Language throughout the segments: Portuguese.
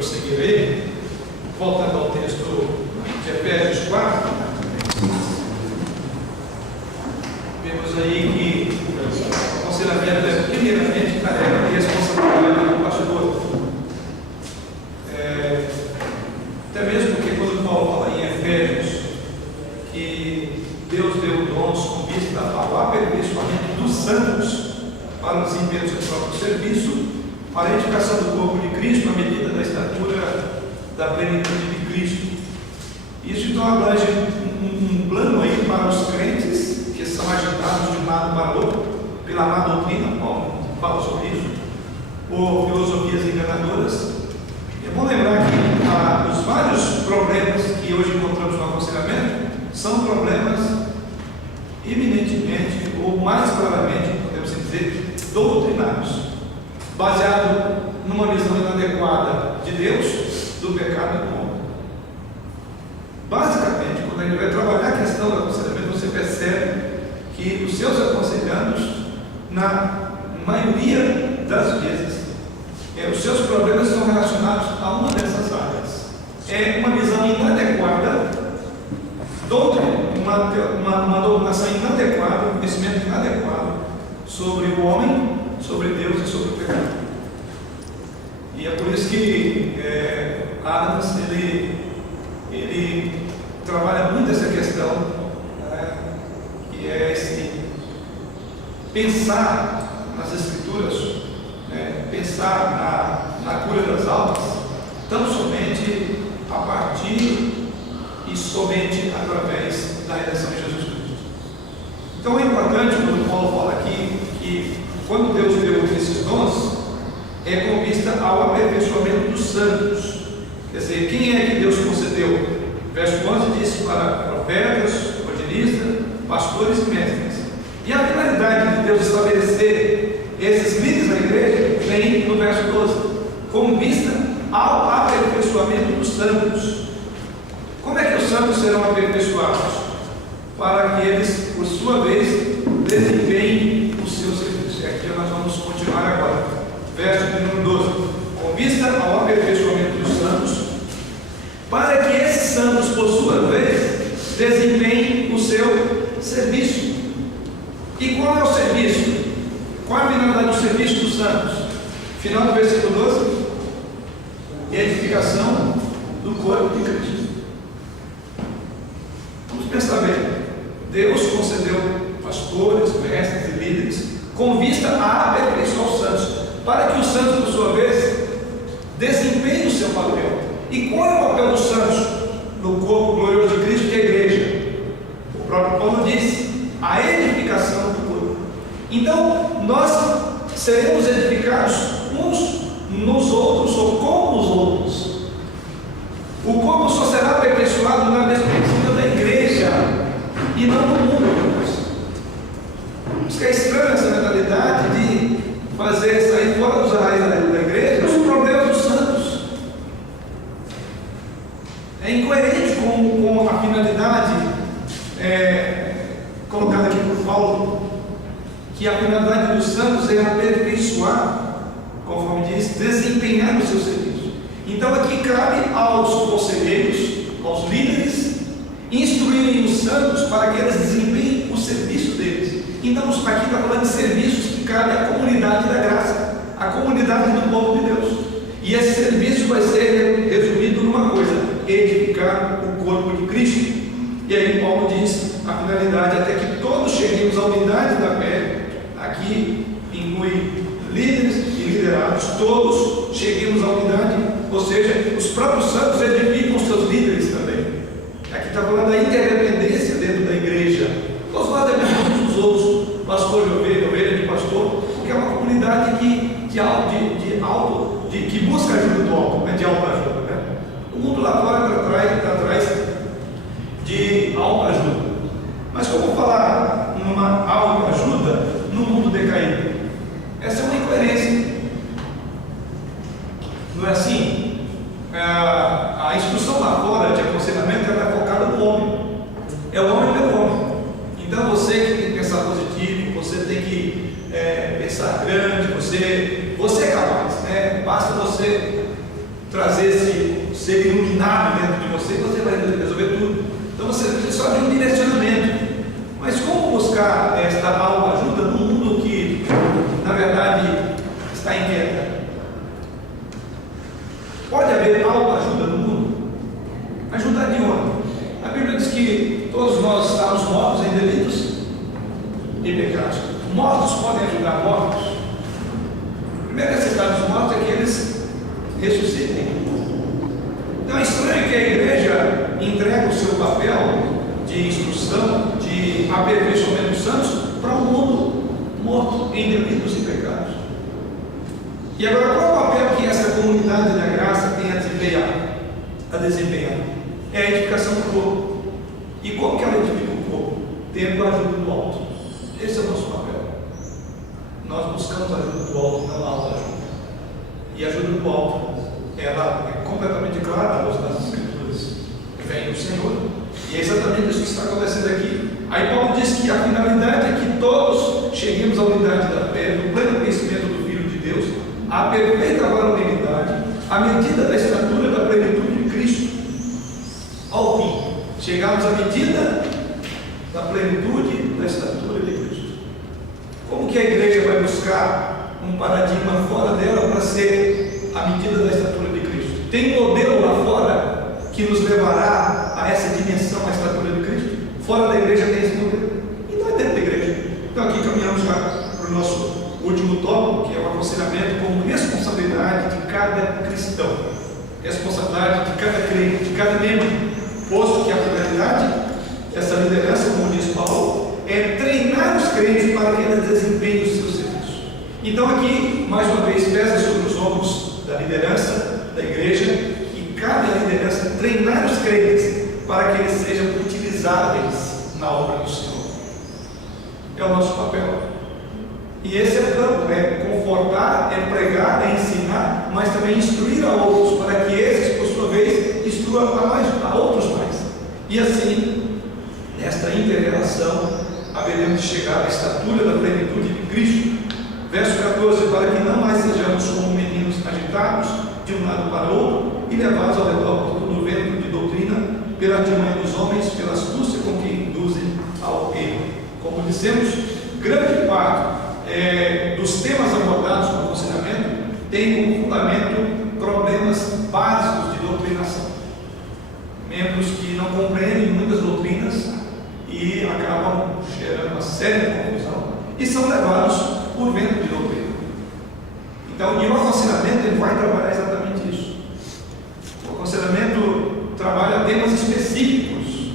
prosseguir aí, voltando ao texto de Efésios 4, vemos aí que o aconselhamento é primeiramente tarefa e responsabilidade do pastor. Até mesmo porque quando Paulo fala em Efésios que Deus deu dons com vista ao aperfeiçoamento dos santos para o desempenho do seu próprio serviço, para a edificação do corpo de Cristo à medida da estatura da plenitude de Cristo. Isso então abrange um plano aí para os crentes que são agitados de um lado para o outro pela má doutrina. Paulo fala sobre isso, por filosofias enganadoras. É bom lembrar que os vários problemas que hoje encontramos no aconselhamento são problemas eminentemente, ou mais claramente, podemos dizer, doutrinários, baseado numa visão inadequada de Deus, do pecado e do homem. Basicamente, quando a gente vai trabalhar a questão do aconselhamento, você percebe que os seus aconselhandos, na maioria das vezes, os seus problemas estão relacionados a uma dessas áreas. É uma visão inadequada, uma dominação inadequada, um conhecimento inadequado sobre o homem, sobre Deus e sobre o pecado. E é por isso que Adams ele trabalha muito essa questão, que é esse pensar nas Escrituras, pensar na cura das almas, tão somente a partir e somente através da redenção de Jesus Cristo. Então é importante, quando Paulo fala aqui, que quando Deus deu esses dons, é com vista ao aperfeiçoamento dos santos. Quer dizer, quem é que Deus concedeu? Verso 11 diz: para profetas, evangelistas, pastores e mestres. E a finalidade de Deus estabelecer esses líderes da igreja vem no verso 12, com vista ao aperfeiçoamento dos santos. Como é que os santos serão aperfeiçoados? Para que eles, por sua vez, desempenhem o seu serviço. É aqui que nós vamos continuar agora. Verso de número 12. Com vista ao aperfeiçoamento dos santos, para que esses santos, por sua vez, desempenhem o seu serviço. E qual é o serviço? Qual é a finalidade do serviço dos santos? Final do versículo 12: edificação do corpo de Cristo. Vamos pensar bem. Deus concedeu pastores, mestres e líderes com vista a aperfeiçoar os santos, para que os santos, por sua vez, desempenhem o seu papel. E qual é o papel dos santos no corpo glorioso de Cristo, que é a igreja? O próprio Paulo disse: a edificação do corpo. Então, nós seremos edificados uns nos outros ou com os outros. O corpo só será aperfeiçoado na perspectiva da igreja e não do mundo. Isso é estranho, essa mentalidade de fazer sair fora dos arraiais da igreja os problemas dos santos. É incoerente com a finalidade colocada aqui por Paulo, que a finalidade dos santos é aperfeiçoar, conforme diz, desempenhar o seu serviço. Então aqui cabe aos conselheiros, aos líderes, instruírem os santos para que eles desempenhem o serviço deles. Então aqui está falando de serviços que cabe à comunidade da graça, à comunidade do povo de Deus. E esse serviço vai ser resumido numa coisa: edificar o corpo de Cristo. E aí Paulo diz a finalidade até que todos cheguemos à unidade da fé. Aqui inclui líderes e liderados, todos cheguemos à unidade, ou seja, os próprios santos edificam os seus líderes também. Aqui está falando da interdependência dentro da igreja. Todos nós dependemos uns dos outros, pastor de ovelha, ovelha de pastor, porque é uma comunidade que busca ajuda do alto, de autoajuda, né? O mundo lá fora está atrás de autoajuda. Mas como falar numa autoajuda no mundo decaído? Essa é uma incoerência. Não é assim? A instrução lá fora de aconselhamento está focada no homem. É o homem pelo homem. Então você que tem que pensar positivo, você tem que pensar grande, você é capaz, né? Basta você trazer esse ser iluminado dentro de você, você vai resolver tudo. Então você precisa só de um direcionamento. Mas como buscar esta autoajuda num mundo que, na verdade, está em queda? Pode haver autoajuda no mundo? Ajuda de onde? A Bíblia diz que todos nós estamos mortos em delitos e pecados. Mortos podem ajudar mortos. A primeira necessidade dos mortos é que eles ressuscitem. Então é estranho que a igreja entregue o seu papel de instrução, de aperfeiçoamento dos santos, para um mundo morto em delitos e pecados. E agora, qual é o papel que essa comunidade da graça tem a desempenhar? É a edificação do corpo. E como que ela edifica o corpo? Tendo a ajuda do alto. Esse é o nosso papel. Nós buscamos a ajuda do alto, não a autoajuda. E a ajuda do alto, ela é completamente clara nas Escrituras. Vem do Senhor. E é exatamente isso que está acontecendo aqui. Aí Paulo diz que a finalidade é que todos cheguemos à unidade da fé, no pleno conhecimento do Filho de Deus, à perfeita varonilidade, à medida da estatura da plenitude de Cristo. Ao fim, chegamos à medida da plenitude da estatura de Cristo. Como que a igreja vai buscar um paradigma fora dela para ser a medida da estatura de Cristo? Tem um modelo lá fora que nos levará a essa dimensão, a estatura de Cristo? Fora da igreja tem esse modelo. E não é dentro da igreja. Então aqui caminhamos já para o nosso último tópico, que é o aconselhamento como responsabilidade de cada cristão. Responsabilidade de cada crente, de cada membro. Posto que a finalidade dessa liderança, como diz Paulo, é treinar os crentes para que eles desempenhem os seus serviços. Então aqui, mais uma vez, pesa sobre os ombros da liderança, da igreja, e cabe à liderança treinar os crentes para que eles sejam utilizáveis na obra do Senhor. É o nosso papel. E esse é o plano, é confortar, é pregar, é ensinar, mas também instruir a outros, para que esses, por sua vez, instruam a outros mais. E assim, nesta inter-relação, haveremos de chegar à estatura da plenitude de Cristo. Verso 14, para que não mais sejamos como meninos agitados de um lado para o outro e levados ao redor do vento de doutrina, pela artimanha dos homens, pela astúcia com que induzem ao erro. Como dissemos, grande parte dos temas abordados no aconselhamento tem como fundamento problemas básicos de doutrinação. Membros que não compreendem muitas doutrinas e acabam gerando uma série de confusão e são levados por vento de doutrina. Então, e o aconselhamento ele vai trabalhar exatamente isso. O aconselhamento trabalha temas específicos,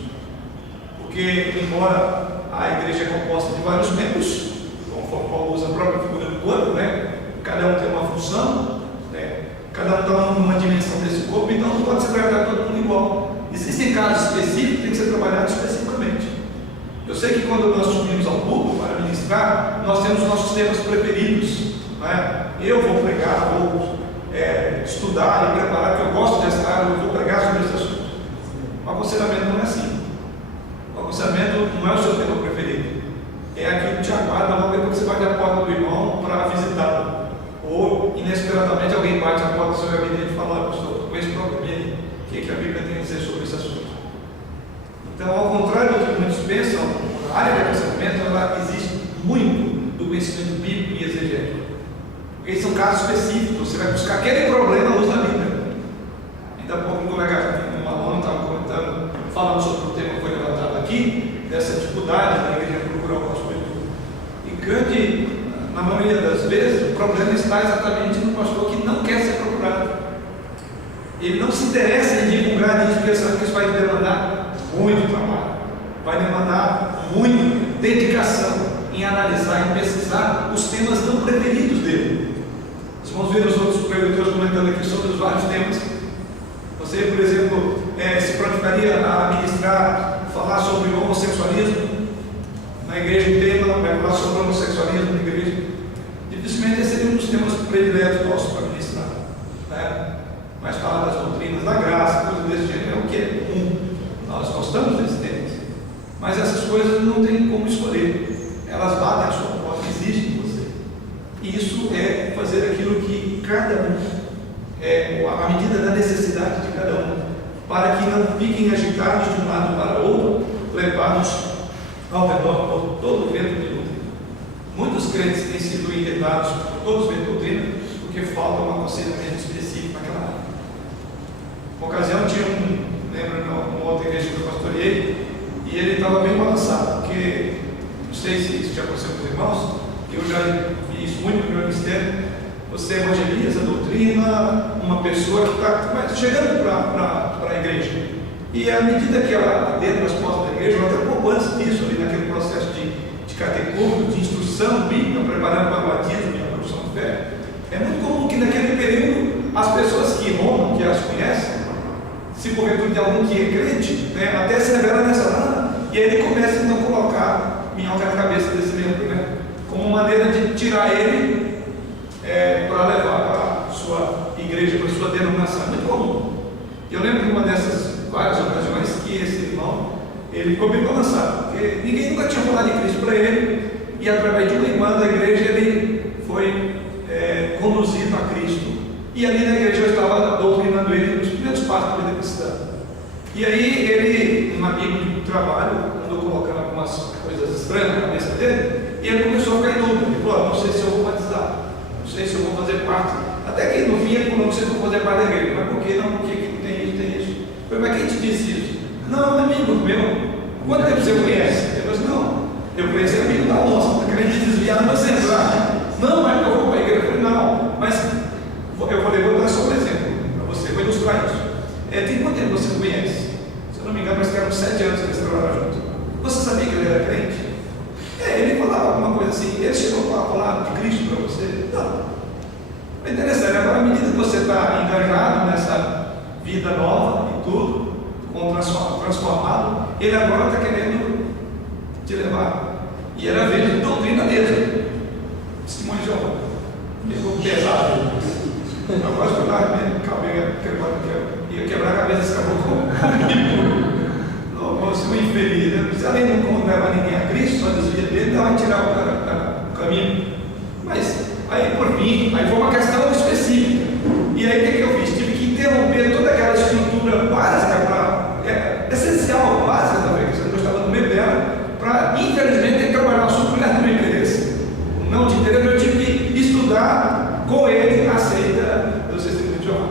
porque embora a igreja é composta de vários membros, conforme Paulo usa a própria figura do corpo, né? Cada um tem uma função, né? Cada um está numa dimensão desse corpo, então não pode ser tratado todo mundo igual. Existem casos específicos que têm que ser trabalhados especificamente. Eu sei que quando nós subimos ao púlpito para ministrar, nós temos nossos temas preferidos, né? Eu vou pregar, vou estudar e preparar, porque eu gosto dessa área, eu vou pregar sobre esse assunto. O aconselhamento não é assim. O aconselhamento não é o seu tema preferido. É aquilo que te aguarda logo depois que você bate a porta do irmão para visitá-lo. Ou, inesperadamente, alguém bate a porta do seu gabinete e fala: pastor, com esse problema aí, o que a Bíblia tem a dizer sobre esse assunto? Então, ao contrário do que muitos pensam, a área de aconselhamento ela existe muito do conhecimento bíblico e exegético. Porque são casos específicos, você vai buscar aquele problema à luz da Bíblia. Ainda há pouco um colega, um aluno estava comentando, falando sobre o tema que foi levantado aqui, dessa dificuldade da igreja procurar o pastor. E na maioria das vezes, o problema está exatamente no pastor que não quer ser procurado. Ele não se interessa em divulgar isso, pensando que isso vai demandar muito trabalho, vai demandar muita dedicação em analisar, em pesquisar os temas não preferidos dele. Vocês vão ver os outros preletores comentando aqui sobre os vários temas. Você, por exemplo, se prontificaria a ministrar, falar sobre o homossexualismo na igreja inteira, vai falar sobre o homossexualismo na igreja. Dificilmente esse seria um dos temas prediletos nossos para ministrar, né? Mas falar das doutrinas da graça, coisas desse gênero, é o que é comum. Nós gostamos desses temas, mas essas coisas não tem como escolher, elas batem a sua porta, existem em você. E isso é fazer aquilo que cada um à medida da necessidade de cada um, para que não fiquem agitados de um lado para outro, levados ao redor por todo o vento de doutrina. Muitos crentes têm sido enganados por todos os ventos de doutrina, porque falta um aconselhamento específico naquela área. Uma ocasião tinha lembro, numa outra igreja que eu pastoreei, e ele estava bem balançado, porque, não sei se isso já aconteceu com os irmãos, eu já vi isso muito no meu ministério. Você evangeliza a doutrina, uma pessoa que está chegando para a igreja, e à medida que ela adentra as portas da igreja, até um pouco antes disso, ali naquele processo de catecúmeno, de instrução bíblica, preparando para o batismo e a profissão de fé, é muito comum que naquele período as pessoas que rondam, que as conhecem, se porventura de algum que é crente, até se revela nessa lana, e aí ele começa então a colocar minhoca na cabeça desse membro, como maneira de tirar ele para levar para a sua igreja, para a sua denominação. É muito comum. Eu lembro de uma dessas várias ocasiões que esse irmão, ele ficou bem balançado, porque ninguém nunca tinha falado de Cristo para ele, e através de uma irmã da igreja ele foi conduzido a Cristo, e ali na igreja eu estava doutrinando ele nos primeiros passos da vida cristã. E aí ele, um amigo de trabalho, andou colocando algumas coisas estranhas na cabeça dele, e ele começou a ficar em dúvida. Ele falou: não sei se eu vou batizar, não sei se eu vou fazer parte. Até que no fim ele falou: não sei se eu vou fazer parte da igreja. Mas por que não? Porque tem isso, tem isso. Eu falei: mas quem te disse isso? Não, um amigo meu. Quanto tempo você conhece? Ele falou assim: não, eu conheci amigo da nossa, está querendo te desviar no meu centro. Não, mas eu vou para a igreja. Eu falei: não, mas eu falei: vou dar só um exemplo para você, vou ilustrar isso. Tem quanto tempo você conhece? Se eu não me engano, nós temos 7 anos que eles trabalharam juntos. Você sabia que ele era crente? Ele falava alguma coisa assim. Ele chegou a falar de Cristo para você? Não. É interessante. Agora, à medida que você está engajado nessa vida nova e tudo, transformado, ele agora está querendo te levar. E era vez de doutrina mesmo. Testemunho de Jeová. Ficou pesado. Agora eu estava ia quebrar a cabeça desse caboclo. Você é um infeliz, né? Se além de não levar ninguém a Cristo, só desvia dele, então vai tirar o cara do caminho. Mas aí por fim, aí foi uma questão específica. E aí o que eu fiz? Tive que interromper toda aquela estrutura básica, essencial, básica da fé, que eu estava no meio dela, para infelizmente ter que trabalhar no assunto do meu interesse. Não de interesse, eu tive que estudar com ele a seita do Testemunho de Jeová.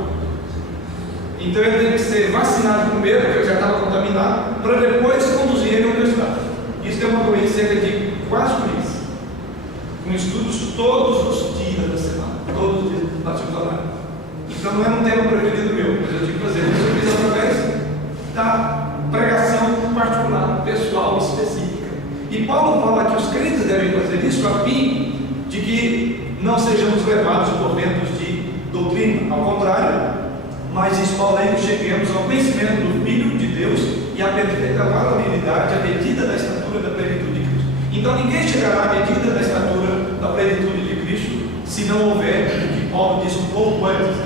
Então ele teve que ser vacinado primeiro, porque ele já estava contaminado, para depois conduzir ele ao universidade. Isso demorou em cerca de quase um mês, com estudos todos os dias da semana, todos os dias da semana. Então não era um tema preferido meu, mas eu tive que fazer isso. Eu fiz através da pregação particular, pessoal, específica. E Paulo fala que os crentes devem fazer isso a fim de que não sejamos levados por ventos de doutrina, ao contrário, mas isso Paulo aí que cheguemos ao conhecimento do Filho de Deus e à perfeita varonilidade, à medida da estatura da plenitude de Cristo. Então ninguém chegará à medida da estatura da plenitude de Cristo se não houver o que Paulo disse um pouco antes,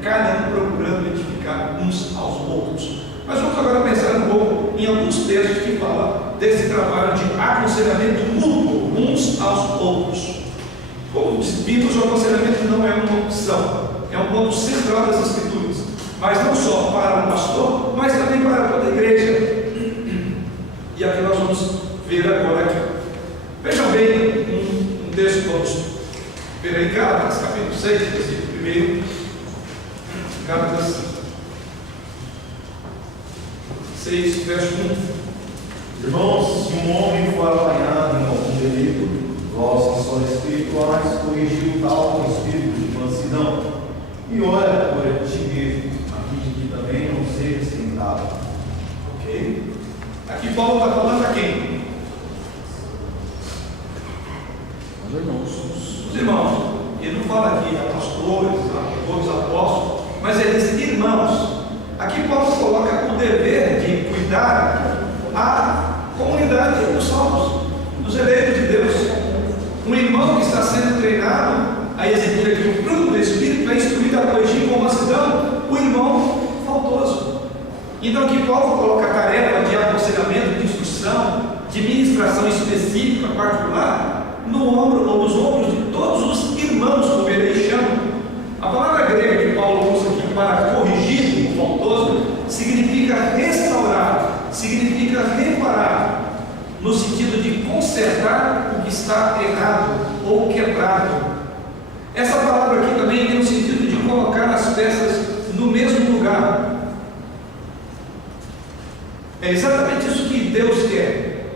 cada um procurando edificar uns aos outros. Mas vamos agora pensar um pouco em alguns textos que falam desse trabalho de aconselhamento mútuo uns aos outros. Como vimos, o aconselhamento não é uma opção, é um ponto central das Escrituras, mas não só para o pastor, mas também para toda a igreja. E aqui nós vamos ver agora aqui. Vejam bem um texto, vamos ver aí Gálatas, capítulo 6, versículo 1. Gálatas 6, verso 1. Irmãos, se um homem for apanhado em algum delito, vós que sois espirituais, corrigiu tal com espírito de mansidão, e ora por ti mesmo, a fim de que também não seja tentado. Ok? Aqui Paulo está falando a quem? Os irmãos. Os irmãos. Ele não fala aqui a pastores, a outros apóstolos, mas ele diz irmãos. Aqui Paulo coloca o dever de cuidar a comunidade dos salvos, dos eleitos de Deus. Um irmão que está sendo treinado a exigir aqui o fruto do Espírito, é instruído a corrigir com mansidão o irmão faltoso. Então aqui Paulo coloca a tarefa de aconselhamento, de instrução, de ministração específica, particular, no ombro ou nos ombros de todos os irmãos, como ele chama. A palavra grega que Paulo usa no sentido de consertar o que está errado ou quebrado. Essa palavra aqui também tem o sentido de colocar as peças no mesmo lugar. É exatamente isso que Deus quer.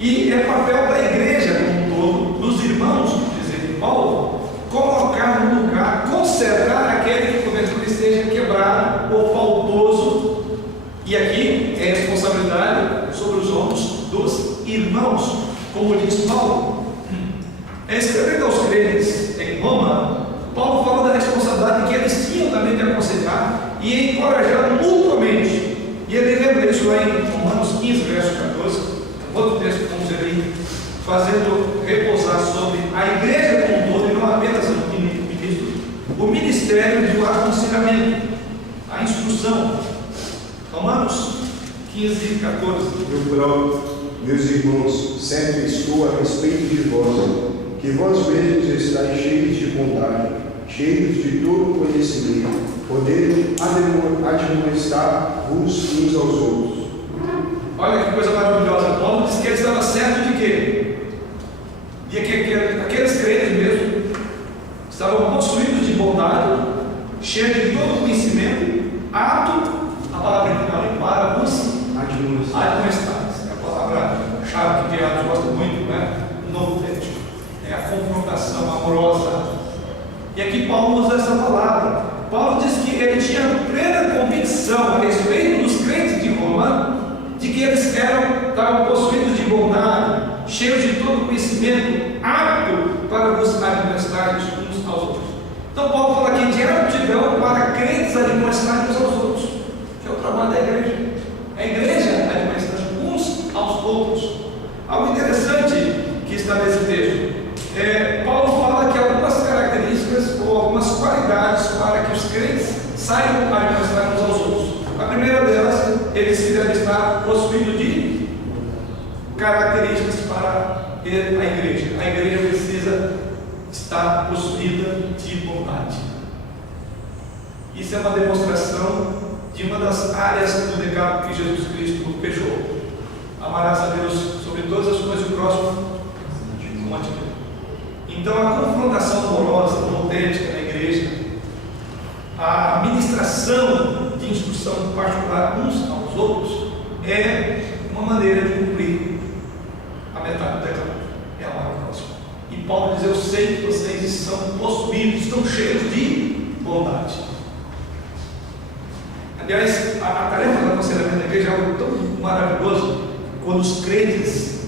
E é papel da igreja como um todo, dos irmãos, dizer Paulo, colocar no lugar, consertar aquele que porventura esteja quebrado ou faltoso. E aqui é responsabilidade sobre os ombros dos irmãos, como diz Paulo. Escrevendo aos crentes em Roma, Paulo fala da responsabilidade que eles tinham também de aconselhar e encorajar mutuamente. E ele lembra isso lá em Romanos 15, verso 14, outro texto que vamos ver aí, fazendo repousar sobre a igreja como um todo, e não apenas o ministro, o ministério do aconselhamento, a instrução. Romanos 15, 14. Eu próprio, meus irmãos, sempre estou a respeito de vós, que vós mesmos estáis cheios de bondade, cheios de todo conhecimento, podendo admoestar-vos uns aos outros. Olha que coisa maravilhosa. Paulo disse que ele estava certo de quê? De que aqueles crentes mesmo estavam possuídos de bondade, cheios de todo conhecimento, apto, a palavra para os admoestar. É a palavra-chave que Tiago gosta muito, né? No Novo Testamento. É a confrontação amorosa. E aqui Paulo usa essa palavra. Paulo diz que ele tinha plena convicção a respeito dos crentes de Roma, de que eles estavam possuídos de bondade, cheios de todo conhecimento, apto para vos admoestar uns aos outros. Então Paulo fala aqui de aptidão para crentes admoestar uns aos outros, que é o trabalho da igreja. A igreja admoestar uns aos outros. Algo interessante que está nesse texto. Paulo fala que algumas características ou algumas qualidades para que os crentes saibam admoestar uns aos outros. A primeira delas, eles devem estar possuídos de características para a igreja. A igreja precisa estar possuída de bondade. Isso é uma demonstração de uma das áreas do decálogo que Jesus Cristo fechou. Amarás a Deus sobre todas as coisas e o próximo como a ti mesmo. Então a confrontação amorosa, autêntica na igreja, a ministração de instrução particular uns aos outros, é uma maneira de cumprir a metade do decálogo, é amar o próximo. E Paulo diz: eu sei que vocês estão possuídos, estão cheios de bondade. Aliás, a tarefa do aconselhamento da igreja é algo tão maravilhoso, quando os crentes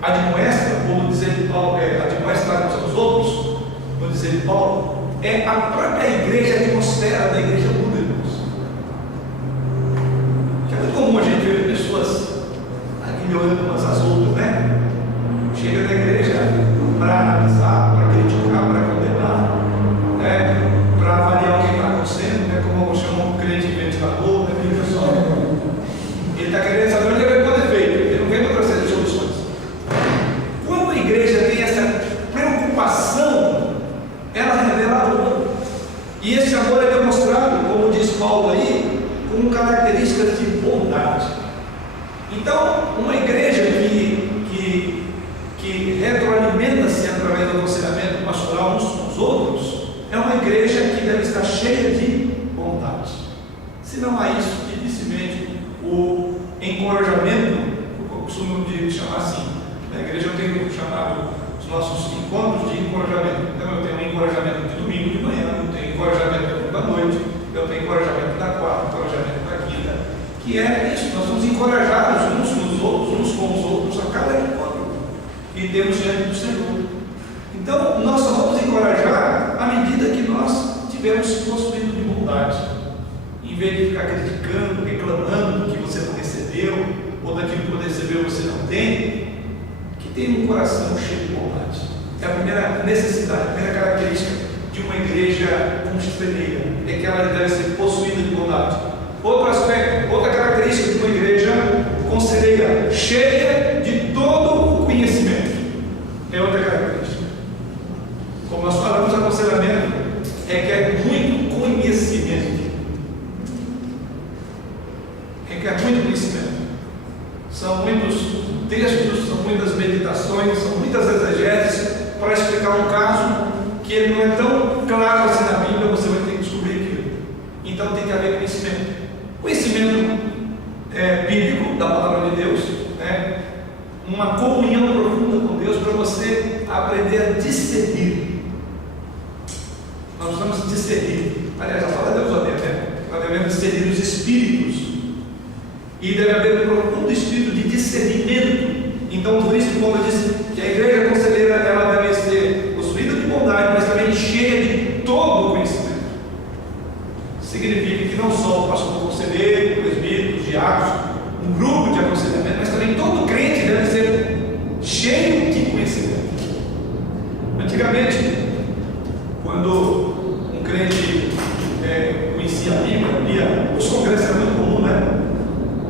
admoestam, como dizer de Paulo, admoestar uns aos outros, como dizer de Paulo, é a própria igreja, a atmosfera da igreja muda, irmãos. Que é muito comum a gente ver pessoas aqui olhando umas às outras, né? Chega na igreja para analisar, para criticar, para condenar, né? Para avaliar o que está acontecendo, né? Como chamam um crente ventilador, né? Pessoal, ele está querendo saber onde ele pode feito, ele não vem para trazer soluções. Quando a igreja tem essa preocupação, ela revela amor. E esse amor é demonstrado, como diz Paulo aí, com características de bondade. Então, uma igreja que retroalimenta-se através do aconselhamento pastoral uns com os outros, é uma igreja que deve estar cheia de bondade. Se não há isso, dificilmente o encorajamento, eu costumo chamar assim, na igreja eu tenho chamado os nossos encontros de encorajamento. Então eu tenho um encorajamento de domingo de manhã, eu tenho encorajamento da noite, eu tenho encorajamento da quarta, encorajamento da quinta, que é isso, nós somos encorajados uns nos outros, uns com os outros, a cada encontro que temos diante do Senhor. Então nós só vamos encorajar à medida que nós tivermos possuído de bondade, em vez de ficar criticando, reclamando do que você não recebeu, ou daquilo que você recebeu você não tem, que tem um coração cheio de bondade. É a primeira necessidade, a primeira característica de uma igreja conselheira, é que ela deve ser possuída de bondade. Outro aspecto, outra característica de uma igreja conselheira, cheia de todo o conhecimento, é outra característica. Como nós falamos, aconselhamento requer muito conhecimento. Requer muito conhecimento. São muitos espíritos, e deve haver um profundo espírito de discernimento. Então, por isso Paulo diz que a igreja conselheira ela deve ser possuída de bondade, mas também cheia de todo o conhecimento. Significa que não só o pastor conselheiro, o presbítero, os diáconos, um grupo de aconselhamento, mas também todo crente deve ser cheio de conhecimento. Antigamente, quando um crente conhecia a Bíblia, lia, os congressos era muito comum, né?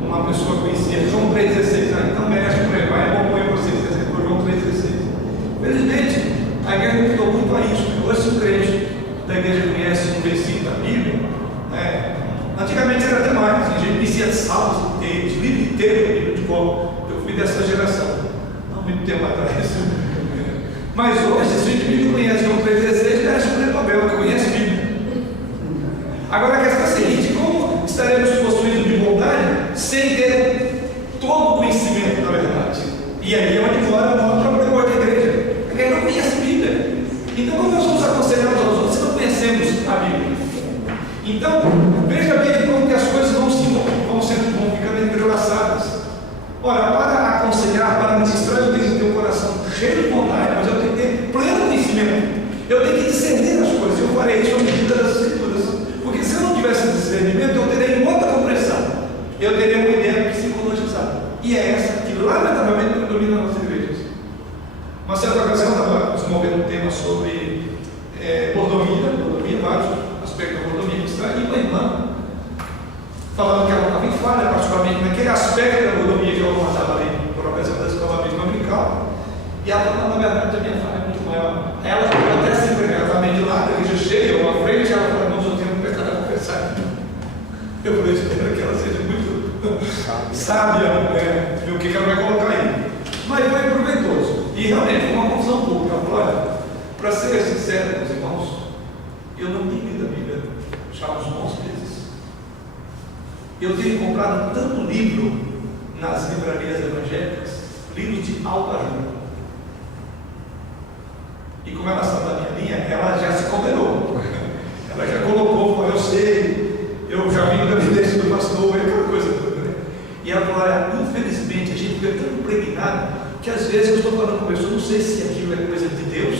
Uma pessoa conhecia João 3,16, então merece por aí, vai, é bom para vocês, por João 3,16. Felizmente, a igreja mudou muito a isso. Hoje, se o crente da igreja conhece um versículo da Bíblia, antigamente era demais, a gente conhecia salmos inteiros, livro inteiro da Bíblia de cor. Eu fui dessa geração, não muito tempo atrás. Mas hoje, se a gente conhece João 3,16, merece por aí, Nobel, que conhece a Bíblia. Agora a questão é a seguinte: como estaremos possuídos de bondade sem ter todo o conhecimento da verdade? E aí é onde mora o maior problema da igreja. A igreja não conhece a Bíblia. Então, como nós vamos aconselhar uns aos outros se não conhecemos a Bíblia? Então, veja bem como que as coisas vão ficando entrelaçadas. Ora, para aconselhar, para ministrar, eu tenho que ter um coração cheio de bondade, mas eu tenho que ter pleno conhecimento. Eu tenho que discernir as coisas. Eu farei isso à medida das Escrituras. Porque se eu não tivesse discernimento, eu teria outra compreensão. Eu teria uma ideia psicologizada. E é essa que, lamentavelmente, predomina nas nossas igrejas. Uma certa ocasião, eu estava desenvolvendo um tema sobre mordomia, vários aspectos da mordomia cristã, e uma irmã, falando que ela estava em falha, particularmente naquele aspecto da mordomia que ela não estava ali, por ocasião da escola bíblica dominical. E ela falou: na verdade, a minha falha é muito maior. Ela até sempre, ela estava meio de lado, a igreja cheia, ou à frente, ela falou: não, eu tenho pecado a confessar. Eu falei: espero que ela seja muito sábia, ver o que ela vai colocar aí. Mas foi proveitoso. E realmente foi uma confusão pública. Ela falou: olha, para ser sincero, meus irmãos, eu não tenho lido a Bíblia já uns bons meses. Eu tenho comprado tanto livro nas livrarias evangélicas, livros de autoajuda. E como ela está na minha linha, ela já se condenou. Ela já colocou: eu sei, eu já vi da evidência do pastor, aquela coisa toda, né? E ela falou: olha, infelizmente a gente fica tão impregnado que às vezes eu estou falando com pessoas, não sei se aquilo é coisa de Deus,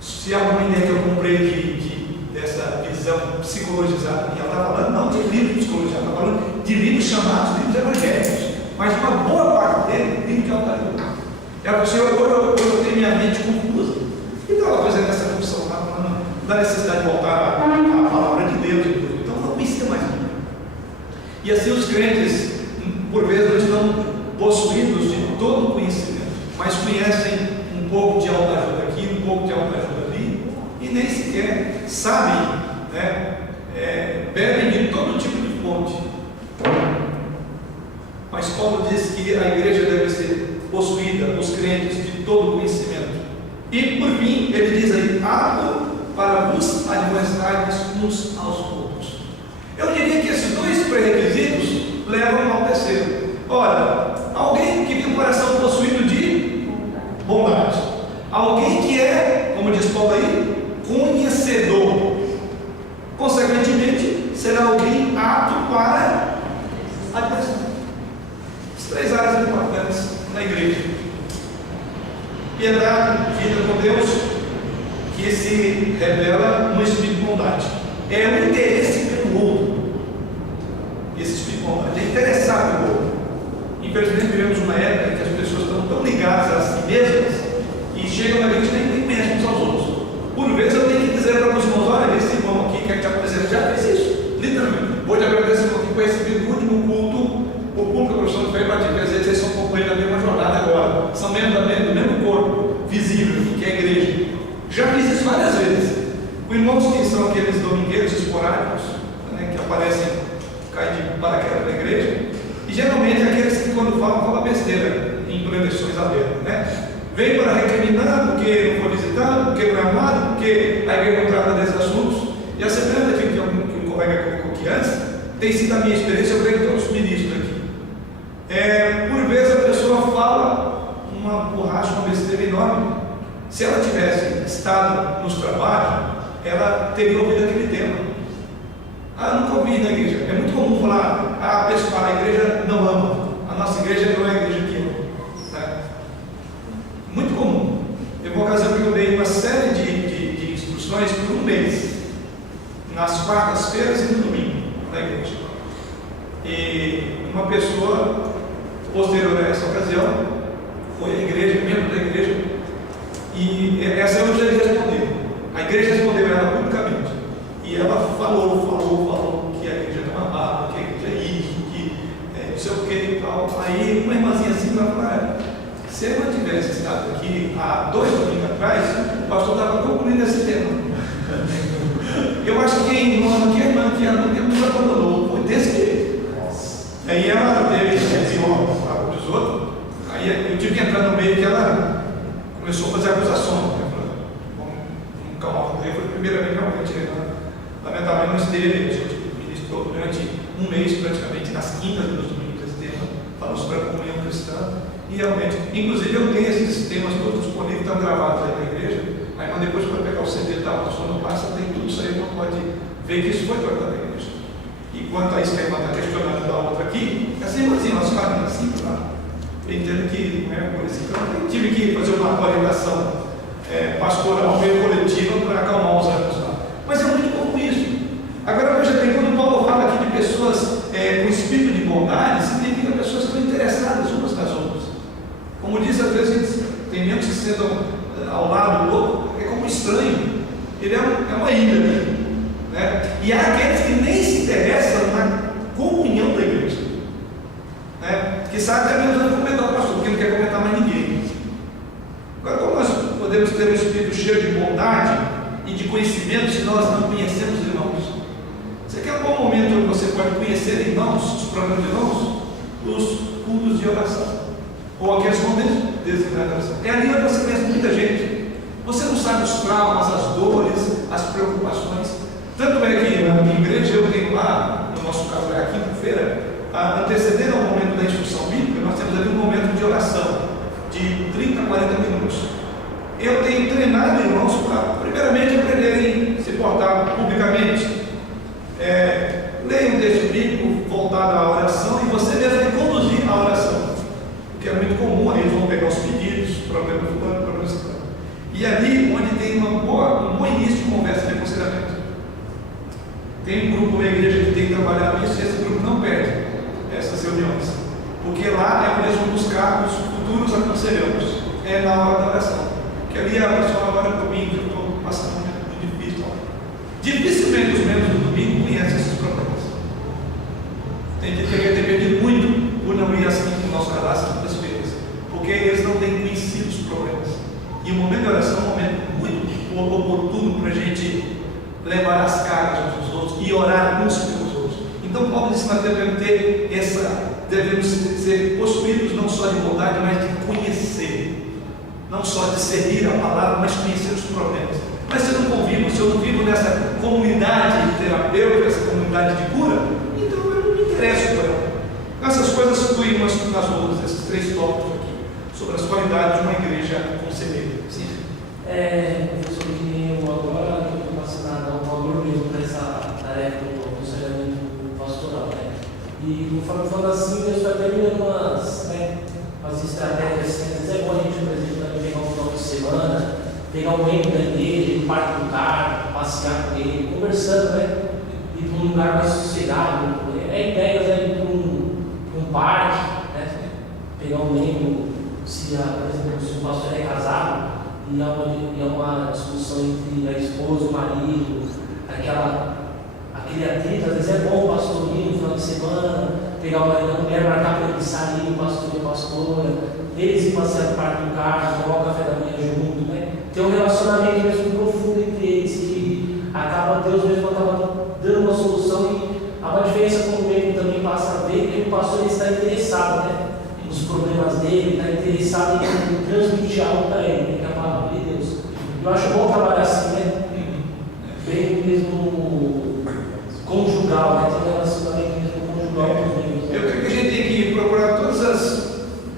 se é alguma ideia que eu comprei dessa visão psicologizada. E ela está falando não de livros psicologizados, ela está falando de livros chamados livros evangélicos, mas uma boa parte dele, livro de autoajuda. Ela falou: hoje eu tenho minha mente confusa. Então ela fazendo essa função, falando da necessidade de voltar à palavra de Deus. Então não conhecia mais Bíblia. E assim os crentes, por vezes, não estão possuídos de todo o conhecimento, mas conhecem um pouco de autoajuda aqui, um pouco de autoajuda ali, e nem sequer sabem, bebem de todo tipo de fonte. Mas Paulo diz que a igreja deve ser possuída, os crentes, de todo o conhecimento. E por fim, ele diz aí: apto para vos admoestardes uns aos outros. Eu diria que esses dois pré-requisitos levam ao terceiro. Ora, alguém que tem um coração possuído de bondade, alguém que é, como diz Paulo aí, conhecedor, consequentemente será alguém apto para admoestar. As três áreas importantes na igreja: piedade, vida com Deus, que se revela no espírito de bondade. É o interesse pelo outro. Esse espírito de bondade é interessar pelo outro. Infelizmente vivemos uma época em que as pessoas estão tão ligadas a si mesmas e chegam na igreja e nem conhecem uns aos outros. Por vezes eu tenho que dizer para os irmãos: olha, esse irmão aqui quer te apresentar, já fez isso, literalmente. Vou te agradecer porque com esse último culto, o culto que o professor fez para ti, quer dizer, vocês são companheiros da mesma jornada agora, são membros do mesmo corpo visível, que é a igreja. Já fiz isso várias vezes. Com irmãos que são aqueles domingueiros esporádicos, que aparecem, caem de paraquedas na igreja, e geralmente aqueles que quando falam besteira em preleções abertas, vem para recriminar porque não foi visitado, porque não é amado, porque a igreja não trata desses assuntos. E a semelhança que um colega colocou aqui antes, tem sido a minha experiência, eu creio que todos os ministros aqui. Por vezes a pessoa fala uma borracha, uma besteira enorme. Se ela tivesse estado nos trabalhos, ela teria ouvido aquele tema. Ah, nunca ouvi na igreja. É muito comum falar, a pessoa, a igreja não ama. A nossa igreja não é a igreja que ama. Né? Muito comum. Teve uma ocasião que eu dei uma série de instruções por um mês, nas quartas-feiras e no domingo, na igreja. E uma pessoa, posterior a essa ocasião, foi à igreja, membro da igreja, e essa eu já lhe respondeu. A igreja respondeu ela publicamente. E ela falou que a igreja não amava, que a igreja é isso, que não sei o que e tal. Aí uma irmãzinha assim vai falar, se eu não tivesse estado aqui há 2 domingos atrás, o pastor estava concluindo esse tema. Eu acho que quem não ama, quem não nos abandonou, foi desse jeito. Aí ela teve os outros, aí eu tive que entrar no meio que ela começou a fazer acusações. Vamos calmar o foi primeiramente realmente, lamentavelmente não esteve, a gente ministrou durante um mês praticamente nas quintas dos domingos esse tema, falando sobre a comunhão cristã, e realmente, inclusive eu tenho esses temas todos disponíveis, estão gravados aí na igreja, aí mas depois para pegar o CD da só não passa, tem tudo isso aí, não pode ver que isso foi tratado na igreja. E quanto a isso que a irmã está questionando da outra aqui, essa irmãzinha, nós falamos assim, claro. Eu entendo que não é por esse campo, eu tive que fazer uma orientação pastoral, meio coletiva, para acalmar os ânimos lá. Mas é muito comum isso. Agora veja bem, quando Paulo fala aqui de pessoas com espírito de bondade, significa pessoas que estão interessadas umas nas outras. Como diz, às vezes tem membros que sentam ao lado do outro, é como um estranho. Ele é uma ilha, né? E há aqueles que nem se interessam na comunhão da igreja, né? Que sabe até mesmo não comentar o pastor, porque não quer comentar mais ninguém. Agora, como nós podemos ter um espírito cheio de bondade e de conhecimento se nós não conhecemos irmãos? Você quer um bom momento onde você pode conhecer irmãos, os próprios irmãos? Os cultos de oração, ou aqueles momentos designados de oração. É ali onde você conhece muita gente. Você não sabe os traumas, as dores, as preocupações. Tanto é que na minha igreja eu tenho lá, no nosso caso é a quinta-feira, antecedendo ao momento da instrução bíblica, nós temos ali um momento de oração de 30 a 40 minutos. Eu tenho treinado irmãos para, primeiramente, aprenderem a se portar publicamente. Leia um texto bíblico voltado à oração e você deve conduzir a oração, porque é muito comum, aí eles vão pegar os pedidos, problema fulano, problema ciclano. E ali onde tem um bom início de conversa de aconselhamento. Tem um grupo na igreja que tem que trabalhar nisso, e esse grupo não perde essas reuniões, porque lá é onde eles vão buscar os futuros aconselhamos, na hora da oração. Que ali a pessoa agora é domingo, eu estou passando um momento muito difícil. Dificilmente os membros do domingo conhecem esses problemas. Tem que ter dependido muito por não ir assim no nosso cadastro das feiras, porque eles não têm conhecido os problemas. E o momento de oração é um momento muito oportuno para a gente levar as cargas uns dos outros e orar uns pelos outros. Então Paulo diz que nós devemos ser possuídos não só de bondade, mas de conhecer. Não só de servir a palavra, mas conhecer os problemas. Mas se eu não vivo nessa comunidade terapêutica, essa comunidade de cura, então eu não me interesso por ela. Essas coisas fluem umas nas outras, esses 3 tópicos aqui, sobre as qualidades de uma igreja conselheira. Sim. Professor, que eu agora estou vacinado ao valor mesmo para essa tarefa do aconselhamento pastoral, né? E falando assim, eu estou até me dando umas estratégias, às vezes é bom a gente, por exemplo, pegar um final de semana, pegar um membro da igreja, no parque do carro, passear com ele, conversando, né? Ir para um lugar mais sossegado. É ideia, ir para um parque, né? Pegar um membro, por exemplo, se o pastor é casado, e há uma discussão entre a esposa e o marido, aquele atrito, às vezes é bom o pastor ir no final de semana, pegar o marido da mulher, marcar para ele sair, o pastor e a pastora, eles ir passear no parque do carro, tomar o café da manhã junto, né? Ter um relacionamento mesmo profundo entre eles, que Deus mesmo acaba dando uma solução, e há uma diferença quando o membro também passa a ver que o pastor ele está interessado, né? Nos problemas dele, está interessado em transmitir algo para ele, que é a palavra de Deus. Eu acho bom trabalhar assim, né? Bem mesmo conjugal, né? Ter um relacionamento mesmo conjugal com os membros. Eu creio que a gente tem que procurar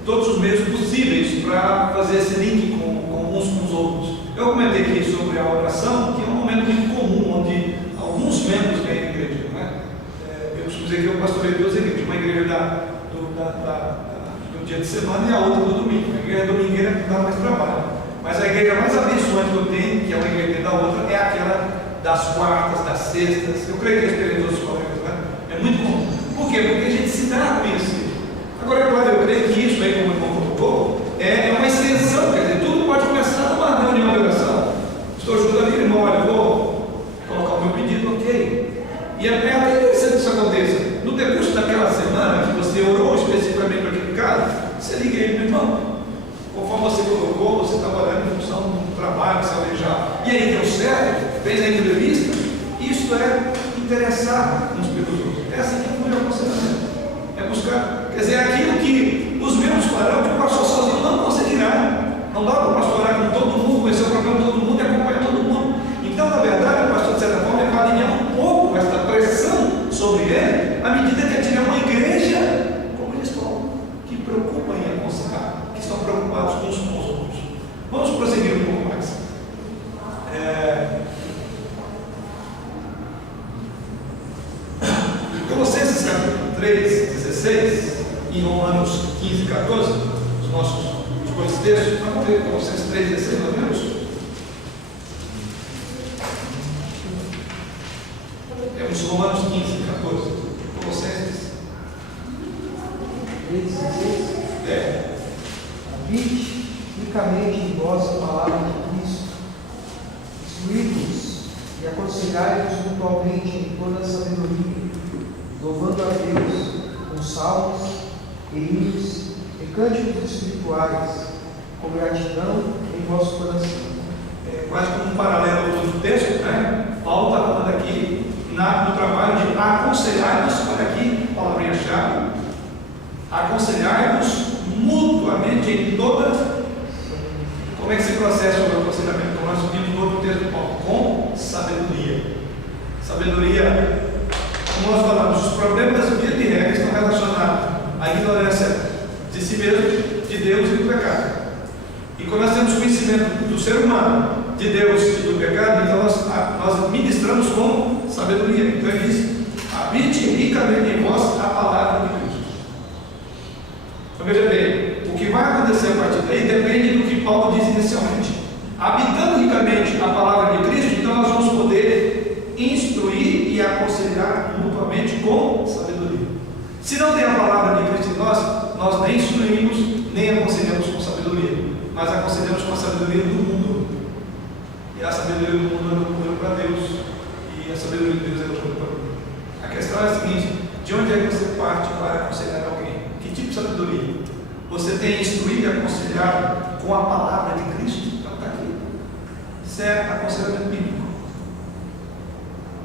todos os meios possíveis para fazer esse link com uns com os outros. Eu comentei aqui sobre a oração, que é um momento muito comum, onde alguns membros da igreja, né? eu pastorei duas igrejas, uma igreja do dia de semana e a outra do domingo. A igreja domingueira dá mais trabalho, mas a igreja mais abençoante que eu tenho, que é uma igreja da outra, é aquela das quartas, das sextas. Eu creio que a experiência dos colegas, né? É muito bom. Por quê? Porque a gente se dá a conhecer. Agora, claro, eu creio que isso aí, como o irmão colocou, é uma extensão, quer dizer, tudo pode começar numa reunião de oração. Estou ajudando ali, irmão, olha, vou colocar o meu pedido, ok. E é até interessante que isso aconteça. No decurso daquela semana que você orou especificamente para aquele caso, você liga ele, meu irmão, conforme você colocou, você está orando em função do trabalho, se alejar, e aí deu certo, fez a entrevista. Isso é interessar uns pelos outros. É assim que foi o aconselhamento. É buscar, quer dizer, é aquilo que os membros farão, que o pastor sozinho não conseguirá. Não dá para pastorar com todo mundo, conhecer o problema de todo mundo e acompanhar todo mundo. Então, na verdade, o pastor, de certa forma, vai aliviar um pouco esta pressão sobre ele, à medida que ele tiver uma igreja, como eles falam, que preocupam em aconselhar, que estão preocupados uns com os outros. Vamos prosseguir um pouco mais. Colossenses capítulo 3, 16 e Romanos 15, 14, os nossos dois textos. Vamos ver Colossenses 3, 16, nós vemos? Temos Romanos 15, 14, Colossenses 3, 16. Habite ricamente em vós a palavra de Cristo, instruí-vos e aconselhai-vos mutualmente em toda a sabedoria, louvando a Deus com salmos, hinos e cânticos espirituais, com gratidão em vosso coração. Quase como um paralelo ao outro texto, né? Paulo está falando aqui no trabalho de aconselhar-nos, olha aqui, palavrinha-chave, aconselhar-nos mutuamente em toda. Como é que se processa o aconselhamento? Como nós vimos no outro texto de Paulo, com sabedoria. Sabedoria. Como nós falamos, os problemas via de regra estão relacionados à ignorância de si mesmo, de Deus e do pecado. E quando nós temos conhecimento do ser humano, de Deus e do pecado, então nós ministramos com sabedoria. Então ele diz: habite ricamente em vós a palavra de Cristo. Então veja bem, o que vai acontecer a partir daí depende do que Paulo diz inicialmente. Habitando ricamente a palavra de Cristo, então nós vamos poder instruir e aconselhar mutuamente com sabedoria. Se não tem a palavra de Cristo em nós nem instruímos, nem aconselhamos com sabedoria, mas aconselhamos com a sabedoria do mundo. E a sabedoria do mundo é loucura para Deus, e a sabedoria de Deus é loucura para mim. A questão é a seguinte: de onde é que você parte para aconselhar alguém? Que tipo de sabedoria? Você tem instruído e aconselhado com a palavra de Cristo? Então está aqui. Isso é aconselhamento bíblico.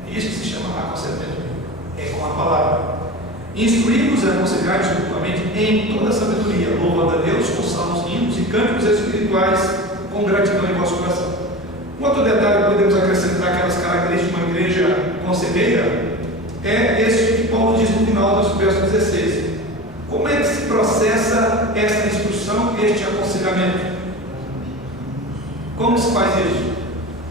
É isso que se chama aconselhamento bíblico. É com a palavra. Instruí-vos e aconselhar-vos mutuamente em toda a sabedoria, louvando a Deus com salmos, hinos e cânticos espirituais, com gratidão em vosso coração. Um outro detalhe que podemos acrescentar aquelas características de uma igreja conselheira é este que Paulo diz no final do verso 16. Como é que se processa esta instrução, este aconselhamento? Como se faz isso?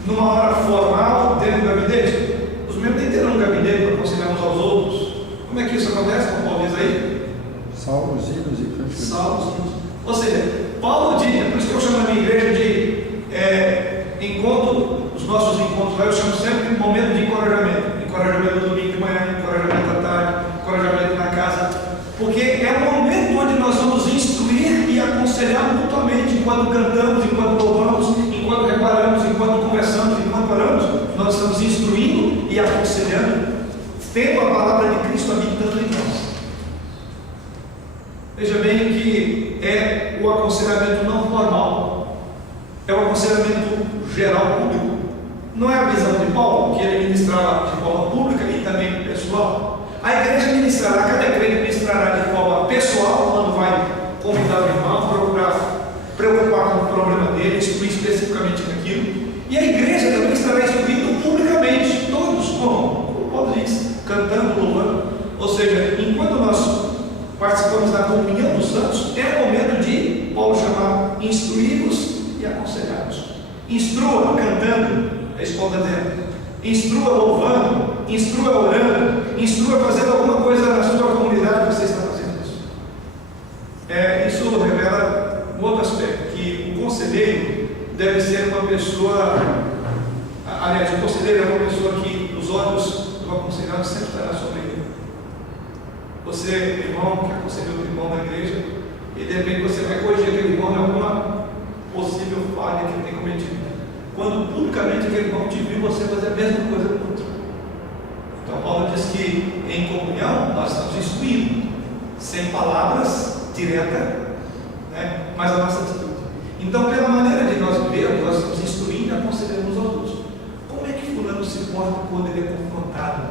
Numa hora formal, dentro do gabinete? Os membros nem terão um gabinete para aconselhar uns aos outros. Como é que isso acontece, como Paulo diz aí? Salmos, hinos e cânticos. Salmos, hinos. Ou seja, Paulo diz, é por isso que eu chamo a minha igreja de encontro, os nossos encontros lá eu chamo sempre de momento de encorajamento. Encorajamento no domingo de manhã, encorajamento à tarde, encorajamento na casa. Porque é o momento onde nós vamos instruir e aconselhar mutuamente, enquanto cantamos, enquanto louvamos, enquanto reparamos, enquanto conversamos, enquanto oramos, nós estamos instruindo e aconselhando, tendo a palavra de Cristo habitando em nós. Veja bem que é o aconselhamento não formal, é o aconselhamento geral público. Não é a visão de Paulo, que ele ministrava de forma pública e também pessoal. A igreja ministrará, cada igreja ministrará de forma pessoal, quando vai convidar o irmão, procurar preocupar com o problema dele, instruir especificamente naquilo. E a igreja também estará instruindo publicamente, todos, como Paulo diz, cantando, louvando. Ou seja, enquanto nós participamos da comunhão dos santos, é o momento de Paulo chamar instruí-vos e aconselhar-vos. Instrua cantando, é isso que Paulo está dizendo. Instrua louvando, instrua orando, instrua fazendo alguma coisa na sua pessoa, aliás, o conselheiro é uma pessoa que os olhos do aconselhado sempre estará sobre ele. Você, irmão, que aconselhou o irmão da igreja, e de repente você vai corrigir aquele irmão em alguma possível falha que ele tem cometido. Quando publicamente aquele irmão te viu você fazer a mesma coisa com o outro. Então Paulo diz que em comunhão nós estamos instruindo, sem palavras diretas, né, mas a nossa atitude. Então, pela maneira de nós vivermos, nós estamos instruindo e aconselhando uns aos outros. Como é que fulano se porta quando ele é confrontado?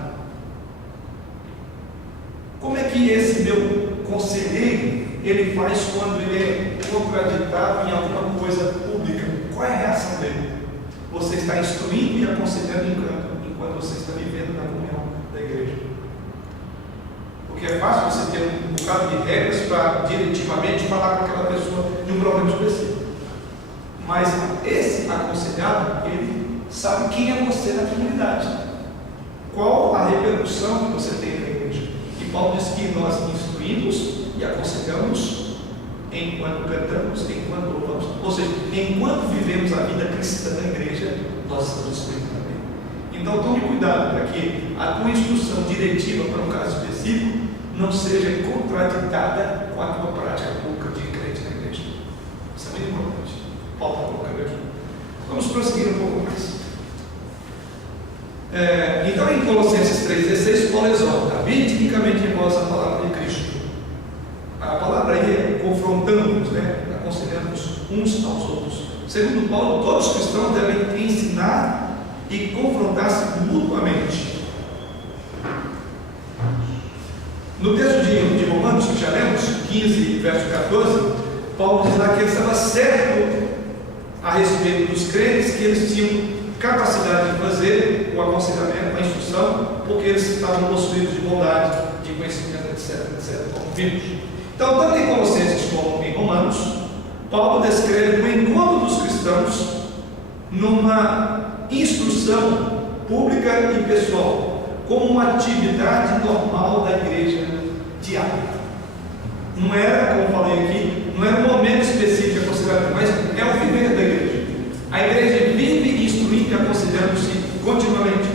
Como é que esse meu conselheiro ele faz quando ele é contraditado em alguma coisa pública? Qual é a reação dele? Você está instruindo e aconselhando enquanto você está vivendo na comunhão da igreja. Porque é fácil você ter um bocado de regras para diretivamente falar com aquela pessoa de um problema específico. Mas esse aconselhado, ele sabe quem é você na comunidade. Qual a repercussão que você tem na igreja. E Paulo diz que nós instruímos e aconselhamos enquanto cantamos, enquanto louvamos. Ou seja, enquanto vivemos a vida cristã na igreja, nós estamos instruindo também. Então tome cuidado para que a tua instrução diretiva para um caso específico não seja contraditada com a tua prática pública de crente na igreja. Isso é muito importante. Paulo está colocando aqui. Vamos prosseguir um pouco mais. Então, em Colossenses 3,16, Paulo exorta: vivificamente em vós a palavra de Cristo. A palavra aí é confrontando-nos, né? Aconselhando-nos uns aos outros. Segundo Paulo, todos os cristãos devem ensinar e confrontar-se mutuamente. No texto de Romanos, que já lemos, 15, verso 14, Paulo diz lá que ele estava certo a respeito dos crentes, que eles tinham capacidade de fazer o aconselhamento, a instrução, porque eles estavam possuídos de bondade, de conhecimento, etc, como vimos. Então, tanto em Colossenses como em Romanos, Paulo descreve o encontro dos cristãos numa instrução pública e pessoal, como uma atividade normal da igreja diária. Não era, como falei aqui, não era um momento específico de aconselhamento, mas é o viver da igreja. A igreja vive instruindo e aconselhando-se continuamente.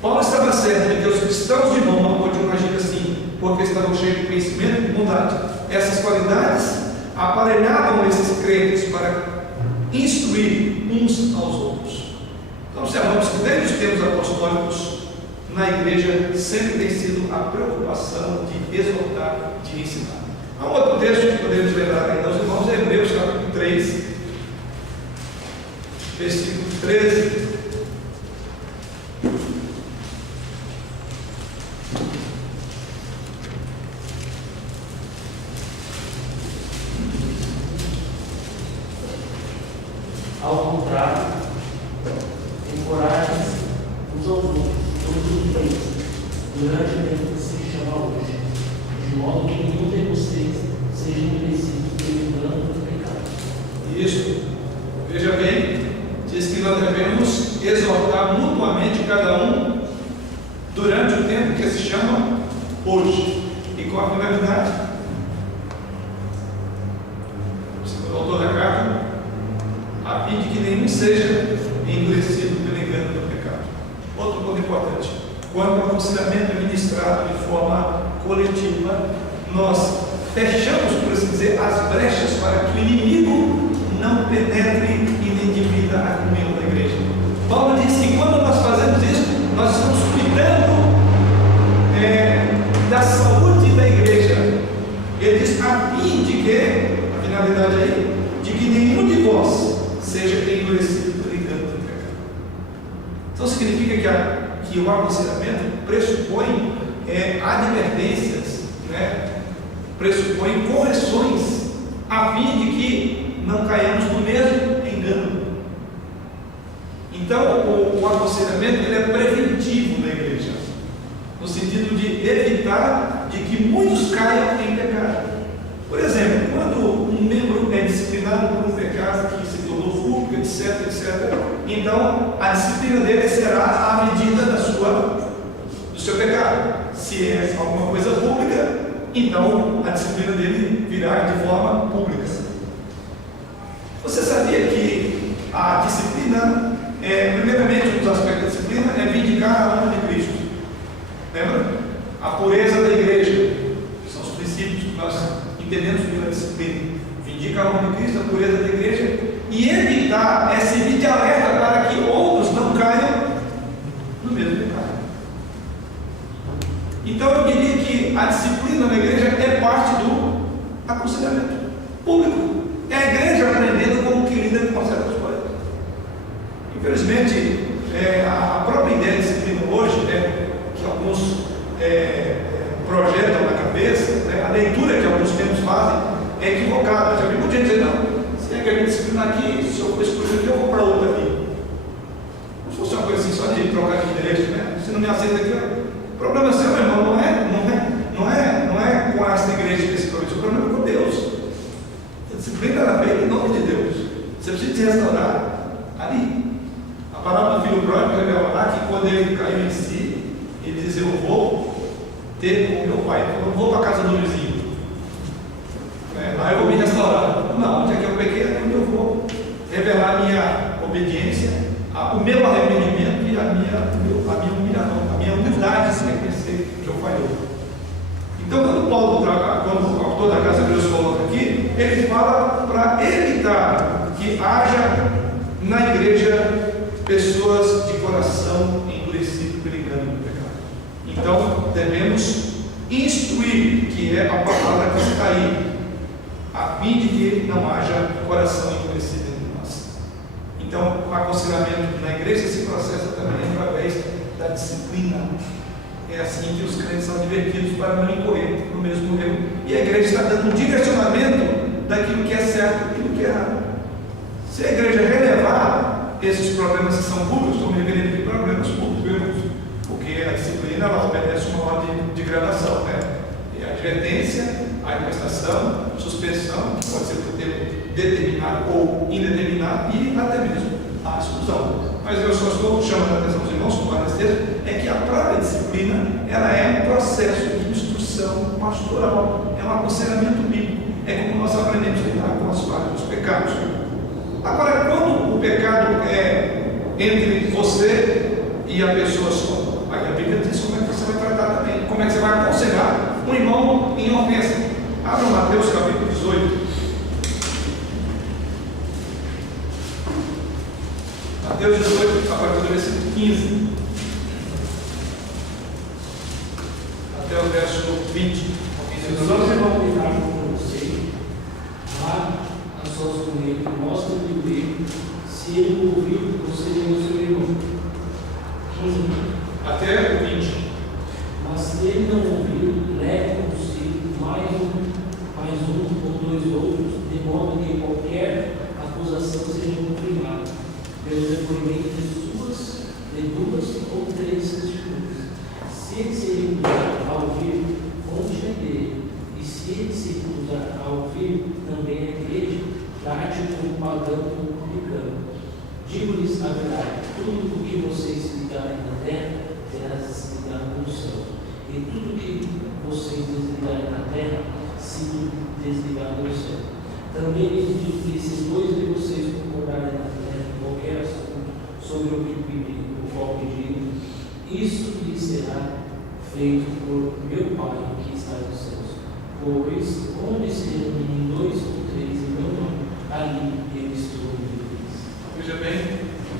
Paulo estava certo de que os cristãos de Roma podiam agir assim, porque estavam cheios de conhecimento e de bondade. Essas qualidades aparelhavam esses crentes para instruir uns aos outros. Então, observamos que desde os tempos apostólicos, na igreja sempre tem sido a preocupação de exortar, de ensinar. Há um outro texto que podemos lembrar ainda aos irmãos, é Hebreus capítulo 3, versículo 13. Ao contrário, encorajem uns aos outros todos os dias, durante o tempo que se chama hoje, de modo que nenhum de vocês seja endurecido pelo engano do pecado. Isso, veja bem, diz que nós devemos exortar mutuamente cada um durante o tempo que se chama hoje. E com a finalidade? Segundo o autor da carta, a fim de que nenhum seja endurecido pelo engano do pecado. Outro ponto importante: quando o aconselhamento é ministrado de forma coletiva, nós fechamos, por assim dizer, as brechas para que o inimigo não penetre e nem divida a comunhão da igreja. Paulo diz que quando nós fazemos isso, nós estamos cuidando da saúde da igreja. Ele diz a fim de que, a finalidade aí, de que nenhum de vós seja endurecido pelo engano do pecado. Então significa que o aconselhamento pressupõe advertências, né? Pressupõe correções, a fim de que não caiamos no mesmo engano. Então o aconselhamento ele é preventivo na igreja, no sentido de evitar de que muitos caiam em pecado. Por exemplo, quando um membro é disciplinado por um pecado que se tornou público, etc, então a disciplina dele será à medida do seu pecado. Se é alguma coisa pública, então a disciplina dele virá de forma pública. Você sabia que A disciplina, primeiramente, um dos aspectos da disciplina é vindicar a honra de Cristo. Lembra? A pureza da igreja, que são os princípios que nós entendemos pela disciplina. Vindicar a honra de Cristo, a pureza da igreja, e evitar, servir de alerta para que outros não caiam no mesmo pecado. Então eu diria que a disciplina na igreja é parte do aconselhamento público. É a igreja aprendendo como que lida com certas coisas. Infelizmente, a própria ideia de disciplina hoje, que alguns projetam na cabeça, a leitura que alguns tempos fazem é equivocada. Já vi muita gente dizer, não, se é que a gente disciplina aqui, se eu for excluído aqui, eu vou para outra ali. Não fosse uma coisa assim só de trocar de endereço, né? Se não me aceita aqui, o problema é seu, meu irmão, não é com essa igreja especificamente, o problema é com Deus. A disciplina era feita em nome de Deus. Você precisa se restaurar ali. A palavra do filho pródigo revela lá que quando ele caiu em si, ele dizia, eu vou ter com meu pai, eu vou para a casa do vizinho. Lá eu vou me restaurar. Não, onde é que eu pequei, é onde eu vou revelar a minha obediência, o meu arrependimento e a minha humildade, se reconhecer que eu falhei. Então, quando o autor da Casa de Deus coloca aqui, ele fala para evitar que haja na igreja pessoas de coração endurecido brigando no pecado. Então, devemos instruir, que é a palavra que está aí, a fim de que não haja coração endurecido em nós. Então, o aconselhamento na igreja se processa também através da disciplina. É assim que os crentes são advertidos para não incorrer no mesmo erro. E a igreja está dando um direcionamento daquilo que é certo e daquilo que é errado. Se a igreja relevar esses problemas que são públicos, estou me referindo aqui a problemas públicos, porque a disciplina ela obedece uma ordem de gradação, né? E a advertência, a amonestação, suspensão, que pode ser por tempo determinado ou indeterminado, e até mesmo a exclusão. Mas eu só estou chamando a atenção dos irmãos, com várias vezes, é que a própria disciplina ela é um processo de instrução pastoral, é um aconselhamento bíblico, é como nós aprendemos a lidar com as falhas dos pecados. Agora, quando o pecado é entre você e a pessoa só, aí a Bíblia diz como é que você vai tratar também, como é que você vai aconselhar um irmão em ofensa. Abra Mateus capítulo 18. Mateus 18, a partir do versículo 15 até o verso 20. Só você vai opinar com você, vá a sós com ele, mostre-lhe o erro, se ele o ouvir, você é o seu irmão. 15. Até o 20. Mas se ele não ouvir, leve consigo mais um ou dois outros, de modo que qualquer acusação seja confirmada pelo depoimento de duas ou três testemunhas. Se ele se recusar a ouvir, conte a dele. E se ele se recusar a ouvir, também a igreja, trate como pagão ou publicano. Digo-lhes a verdade: tudo o que vocês ligarem na terra será desligado no céu, e tudo o que vocês desligarem na terra se desligado no céu. Também lhes digo que esses dois de vocês concordarem na terra em qualquer assunto sobre o qual pedirem, isso lhes será feito por meu Pai que está nos céus. Pois onde se reúnem dois ou três em meu nome, ali eu estou entre eles. Veja bem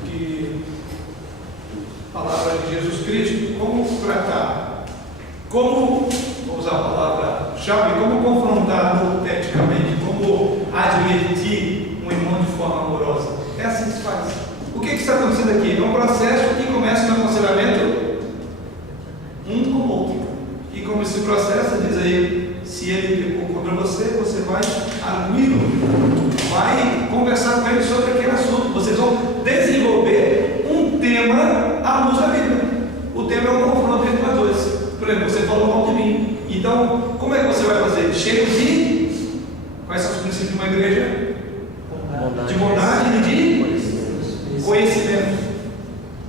que a palavra de Jesus Cristo, como tratar, como, vou usar a palavra-chave, como confrontar eticamente, como advertir um irmão de forma amorosa. É assim que se faz. O que está acontecendo aqui? É um processo que começa no aconselhamento um com o outro. E como esse processo diz aí, se ele pecou contra você, você vai arguí-lo, vai conversar com ele sobre aquele assunto. Vocês vão desenvolver um tema à luz da Bíblia. O tema é o confronto entre nós dois. Por exemplo, você falou mal de mim. Então, como é que você vai fazer? Cheio de... Quais são os princípios de uma igreja? De bondade e de conhecimento.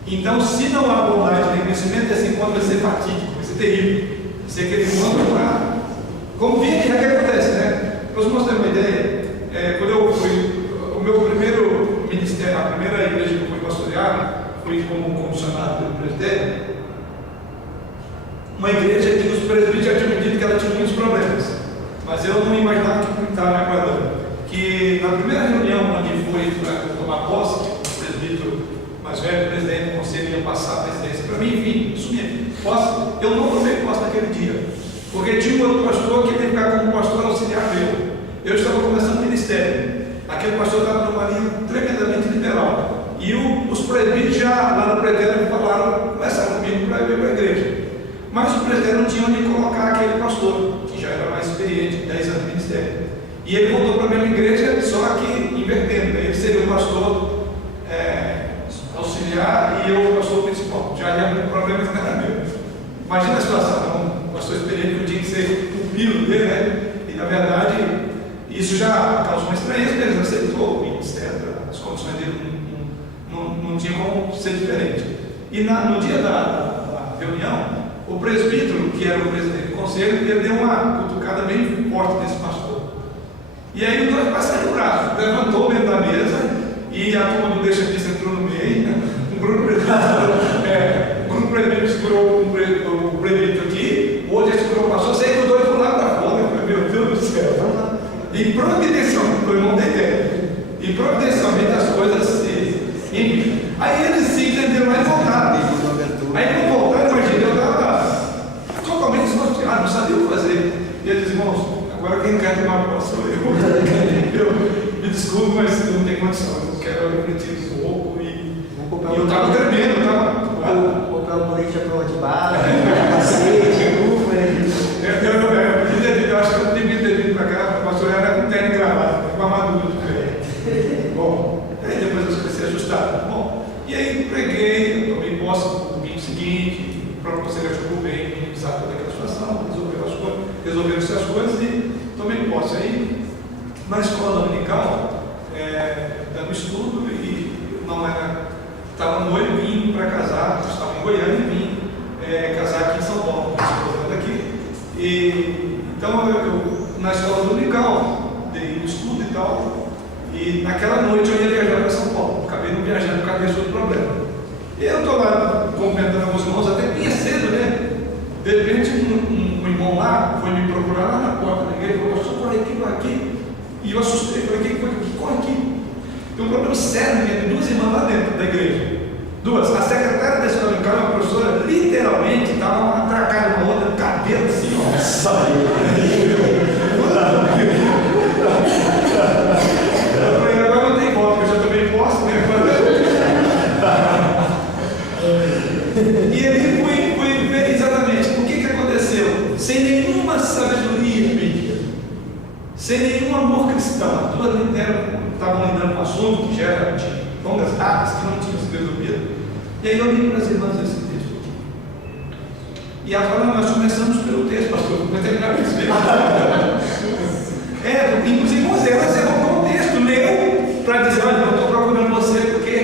Então, se não há bondade e conhecimento, esse encontro vai ser fatídico, vai ser terrível. Vai ser aquele encontro para... Como via que acontece, né? Para os irmãos terem uma ideia, quando eu fui... O meu primeiro ministério ministério, a primeira igreja que eu fui pastorear, fui como comissionado pelo presbitério, uma igreja que os presbíteros já tinham dito que ela tinha muitos problemas, mas eu não imaginava que estava me aguardando. Que na primeira reunião onde foi para tomar posse, que o presbítero mais velho, o presidente do conselho, ia passar a presidência para mim, enfim, assumir posse, eu não tomei posse naquele dia, porque tinha um outro pastor que ia ficar como pastor auxiliar meu. Eu estava começando o ministério, aquele pastor estava numa linha tremendamente liberal, e os presbíteros já lá no presbitério falaram, começaram comigo para ir para a igreja, mas o presbitério não tinha onde colocar aquele pastor, que já era mais experiente, 10 anos de ministério. E ele voltou para a mesma igreja, só que invertendo. Ele seria o pastor auxiliar e eu o pastor principal. Já havia um problema que não era meu. Imagina a situação, um pastor experiente que eu tinha que ser o pupilo dele, né? E na verdade, isso já causou uma estranheza, mas ele aceitou o ministério, as condições dele não tinham como ser diferente. E no dia da reunião, o presbítero, que era o presidente do conselho, ele deu uma cutucada bem forte nesse pastor. E aí o dois passaram o braço, levantou dentro da mesa e a turma do deixa disso entrou no meio, né? Um grupo presbítero segurou o presbítero aqui, o outro segurou o pastor, sei que os dois pularam para fora. Eu falei, meu Deus do céu. E providencialmente, eu não tenho ideia. E providencialmente as coisas enfim. Aí eles se entenderam lá e voltaram. Aí não voltaram, imagina, eu estava totalmente desnorteado, não sabia o que fazer. E eles, irmãos, agora quem quer tomar posse sou eu. Me desculpe, mas eu não tenho condição. Eu quero refletir um pouco e eu estava tremendo, Comprar um colete à prova de bala, capacete, luva. Eu acho que eu não devia ter vindo para cá, a pastor era com terno e gravata, com armadura diferente. Bom, aí depois eu comecei a ajustar. Bom, e aí preguei, tomei posse no domingo seguinte, o próprio conselho ajudou bem, sabe toda aquela situação, resolveram-se as coisas e tomei posse. Aí, na escola dominical, dando estudo, e não era, estava noivo, vim para casar, estava em Goiânia e vim casar aqui em São Paulo, aqui. E, então, eu, na escola dominical, dei estudo e tal, e naquela noite eu ia viajar para São Paulo, acabei não viajando por causa desse outro problema. E eu estou lá cumprimentando alguns irmãos, até bem cedo, né? De repente, um irmão lá foi me procurar lá na porta da igreja, falou, pastor, corre aqui. E eu assustei, falei, quem foi que corre aqui? Tem um problema sério, tem duas irmãs lá dentro da igreja. Duas. A secretária da escola dominical, a professora, literalmente estava atracada uma outra, cabelo assim, ó. Eu falei, agora não tem volta, porque eu já tomei posse, né? E ele foi exatamente o que aconteceu. Sem nenhuma sabedoria bíblica, sem nenhum amor cristão, as duas estavam lidando com um assunto que já era de longas datas, que não tinham sido resolvido. E aí eu li para as irmãs esse texto aqui. E agora nós começamos pelo texto, pastor, vai terminar com isso. Inclusive elas erram o texto, leu para dizer, olha, eu estou procurando você porque.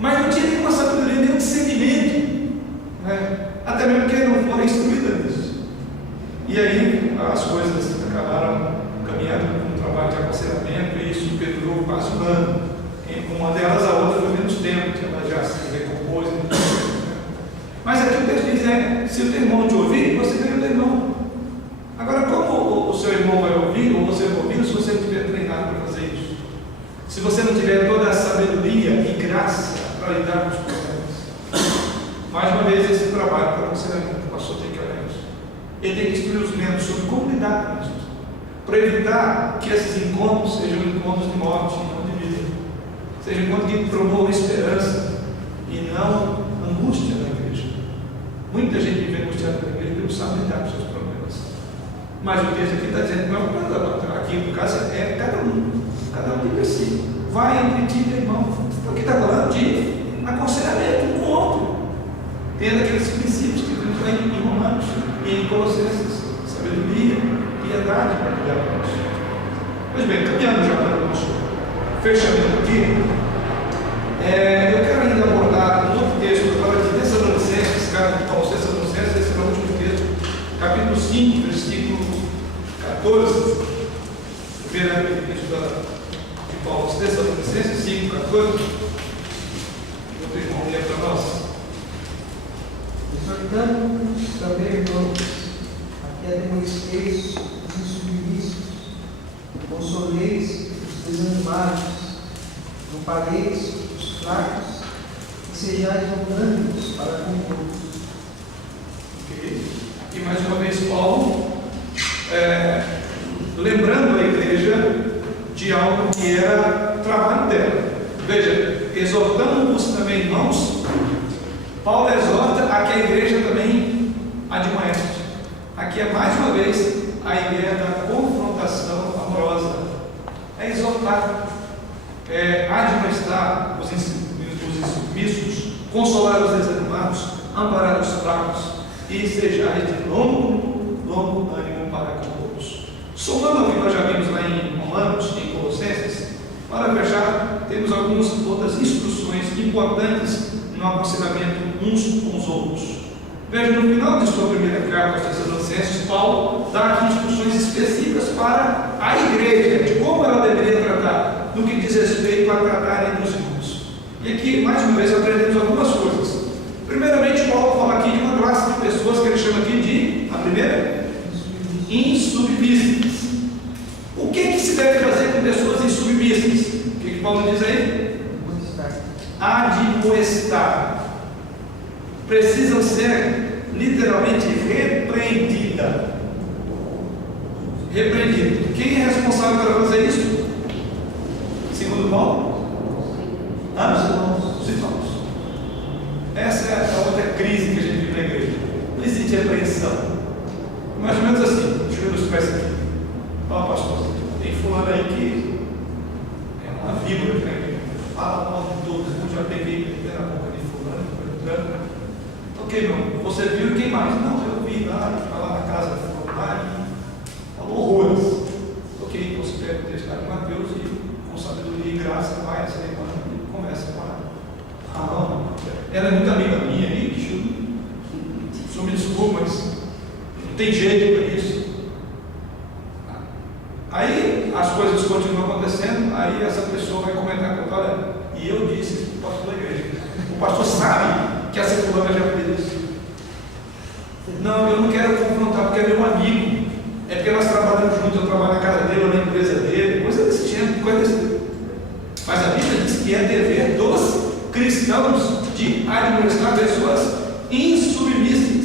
Mas não tinha nenhuma sabedoria, nenhum discernimento, né? Até mesmo porque não foram instruídas nisso. E aí as coisas acabaram caminhando com um trabalho de aconselhamento e isso perdurou quase um ano. Uma delas, a outra foi menos tempo, que ela já se recompôs. Mas aqui o texto diz, se o teu irmão te ouvir, você ganha o teu irmão. Agora, como o seu irmão vai ouvir, ou você vai ouvir, se você não tiver treinado para fazer isso? Se você não tiver toda a sabedoria e graça para lidar com os problemas? Mais uma vez, esse trabalho para você, o pastor tem que olhar isso. Ele tem que instruir os membros sobre como lidar com isso, para evitar que esses encontros sejam encontros de morte, não de vida. Sejam encontros que promovam esperança e não angústia na igreja. Muita gente vive angustiada na igreja porque não sabe lidar com seus problemas. Mas o texto aqui está dizendo que não é um problema. Aqui no caso é cada um vive assim. Vai entre ti e irmão. Porque está falando de aconselhamento um com o outro. Tendo aqueles princípios que temos lá em Romanos e em Colossenses: sabedoria, piedade para cuidar com isso. Pois bem, caminhando já para o nosso fechamento aqui, eu quero ainda abordar um outro texto que fala de Tessalonicenses, Tessalonicenses, esse é o último texto, capítulo 5, versículo 14, primeiro texto de Paulo aos Tessalonicenses 5,14. Outro irmão lê para nós. Exortando-vos também, irmãos, a que admoesteis os insubmissos, consoleis os desanimados, ampareis os fracos e sejais unânimes para com todos. Ok? E mais uma vez Paulo lembrando a igreja de algo que era trabalho dela. Veja, exortando-vos também, irmãos, Paulo exorta a que a igreja também admoeste. Aqui é mais uma vez a ideia da confrontação amorosa. É exortar, admoestar os insubmissos, consolar os desanimados, amparar os fracos e sejais de longo ânimo para com todos. Somando o que nós já vimos lá em Romanos, em Colossenses, para fechar, temos algumas outras instruções importantes no aconselhamento uns com os outros. Veja, no final de sua primeira carta aos Tessalonicenses, Paulo dá aqui instruções específicas para a igreja, de como ela deveria tratar, no que diz respeito a tratar entre os irmãos. E aqui, mais uma vez, aprendemos algumas coisas. Primeiramente, Paulo fala aqui de uma classe de pessoas que ele chama aqui de, a primeira, insubmissas. O que se deve fazer com pessoas insubmissas? O que Paulo diz aí? Admoestar. Precisam ser literalmente repreendidas. Quem é responsável por fazer isso? Segundo Paulo? Os irmãos. Essa é a outra crise que a gente vive na igreja. Não existe repreensão. Mais ou menos assim, deixa eu ver os pés aqui. Ó, pastor, tem fulano aí que é uma víbora que né? Fala mal de todos, eu já peguei na boca de fulano, entrando. Ok, não, você viu quem mais? Não, eu vi lá, lá na casa de fulano lá e falou horrores. Ok, você pega o texto de Mateus e com sabedoria e graça vai essa semana e conversa com ela. Ah, não, ela é muito amiga minha aí, só me desculpa, mas não tem jeito para isso. Aí as coisas continuam acontecendo, aí essa pessoa vai comentar com ela, olha, e eu disse para o pastor da igreja. O pastor sabe que essa fulana já fez isso. Não, eu não quero confrontar porque é meu amigo. É porque nós trabalhamos juntos, eu trabalho na casa dele, ou na empresa dele, coisa desse tipo, coisa desse tipo. Mas a Bíblia diz que é dever dos cristãos de admoestar pessoas insubmissas.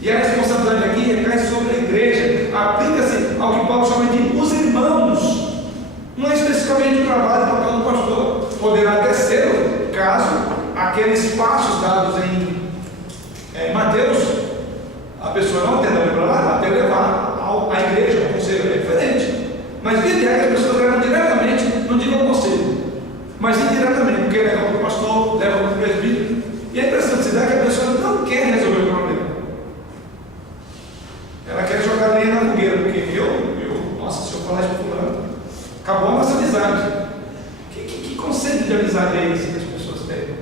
E a responsabilidade aqui recai sobre a igreja. Aplica-se ao que Paulo chama de os irmãos. Não é especificamente o trabalho do papel do pastor. Poderá até ser, caso aqueles passos dados em Mateus, a pessoa não atenda para lá, até levar à igreja, ao conselho é diferente. Mas via de regra, as pessoas levam diretamente, não digo ao conselho, mas indiretamente, porque leva para o pastor, leva para o presbítero. E a impressão que se dá é que a pessoa não quer resolver o problema. Ela quer jogar lenha na fogueira, porque nossa, se eu falar isso para fulano, acabou a nossa amizade. Que conceito de amizade é esse que as pessoas têm?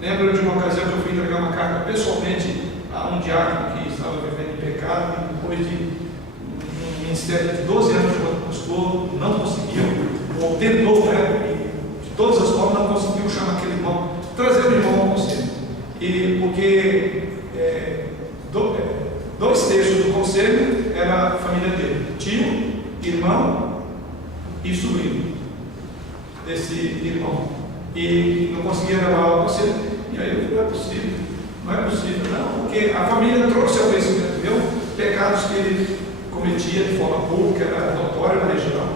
Lembro de uma ocasião que eu fui entregar uma carta pessoalmente a um diácono que estava vivendo em pecado, e depois de um ministério de 12 anos como pastor, não conseguiu, ou tentou, de todas as formas, não conseguiu chamar aquele irmão, trazer o irmão ao conselho. E porque dois terços do conselho era a família dele, tio, irmão e sobrinho desse irmão. E não conseguia levar ao conselho. E aí eu falei, não é possível, não, porque a família trouxe ao conhecimento meu pecados que ele cometia de forma pública, era notório na região,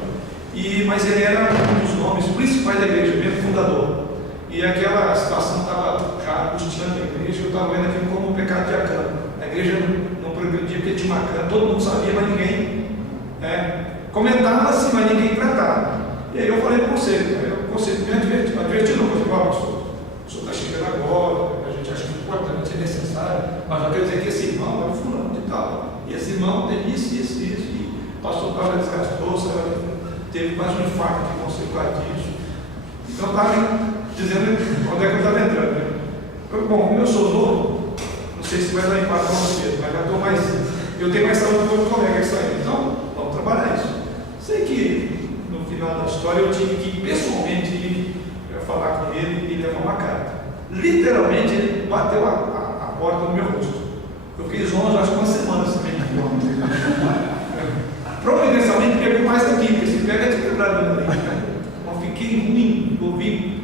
mas ele era um dos nomes principais da igreja, mesmo fundador. E aquela situação estava já angustiando a igreja, eu estava vendo aquilo como um pecado de Acã. A igreja não progredia porque tinha uma Acã, todo mundo sabia, mas ninguém comentava-se, mas ninguém tratava. E aí eu falei para o conselho, o conselho me advertiu, não, mas igual, o senhor está chegando agora, a gente acha que é importante, é necessário, mas não quer dizer que esse irmão é fulano de tal, e esse irmão tem isso, e o pastor Paulo desgastou, teve quase um infarto de consequência disso. Então estava dizendo onde é que eu estava entrando. Né? Bom, como eu sou novo, não sei se vai dar impacto para você, mas já estou mais. Eu tenho mais saúde do que o colega que está aí. Então, vamos trabalhar isso. Sei que no final final da história, eu tive que pessoalmente ir falar com ele e levar uma carta. Literalmente, ele bateu a porta no meu rosto. Eu fiz zonza, acho que uma semana também. Providencialmente pegou mais daqui, porque se pega de quebrado ali. Então fiquei ruim, ouvi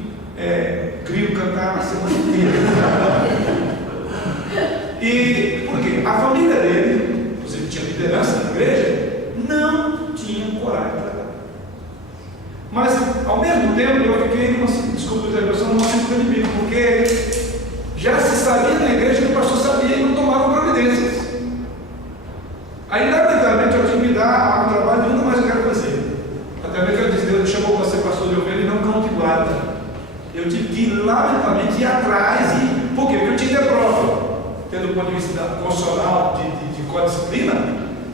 Grilo cantar a semana inteira. E por quê? A família dele, inclusive tinha liderança na igreja, não tinha coragem de tratar. Mas ao mesmo tempo eu fiquei numa segunda de mim, porque já se sabia na igreja que o pastor sabia e não tomava providências. Aí, lamentavelmente, eu tive que dar um trabalho que nunca mais eu quero fazer. Até mesmo que eu disse, Deus chamou para ser pastor de ovelha e não cão de guarda. Eu tive que, lamentavelmente, ir atrás. Por quê? Porque eu tinha que ter prova. Tendo do ponto de vista constitucional, de codisciplina,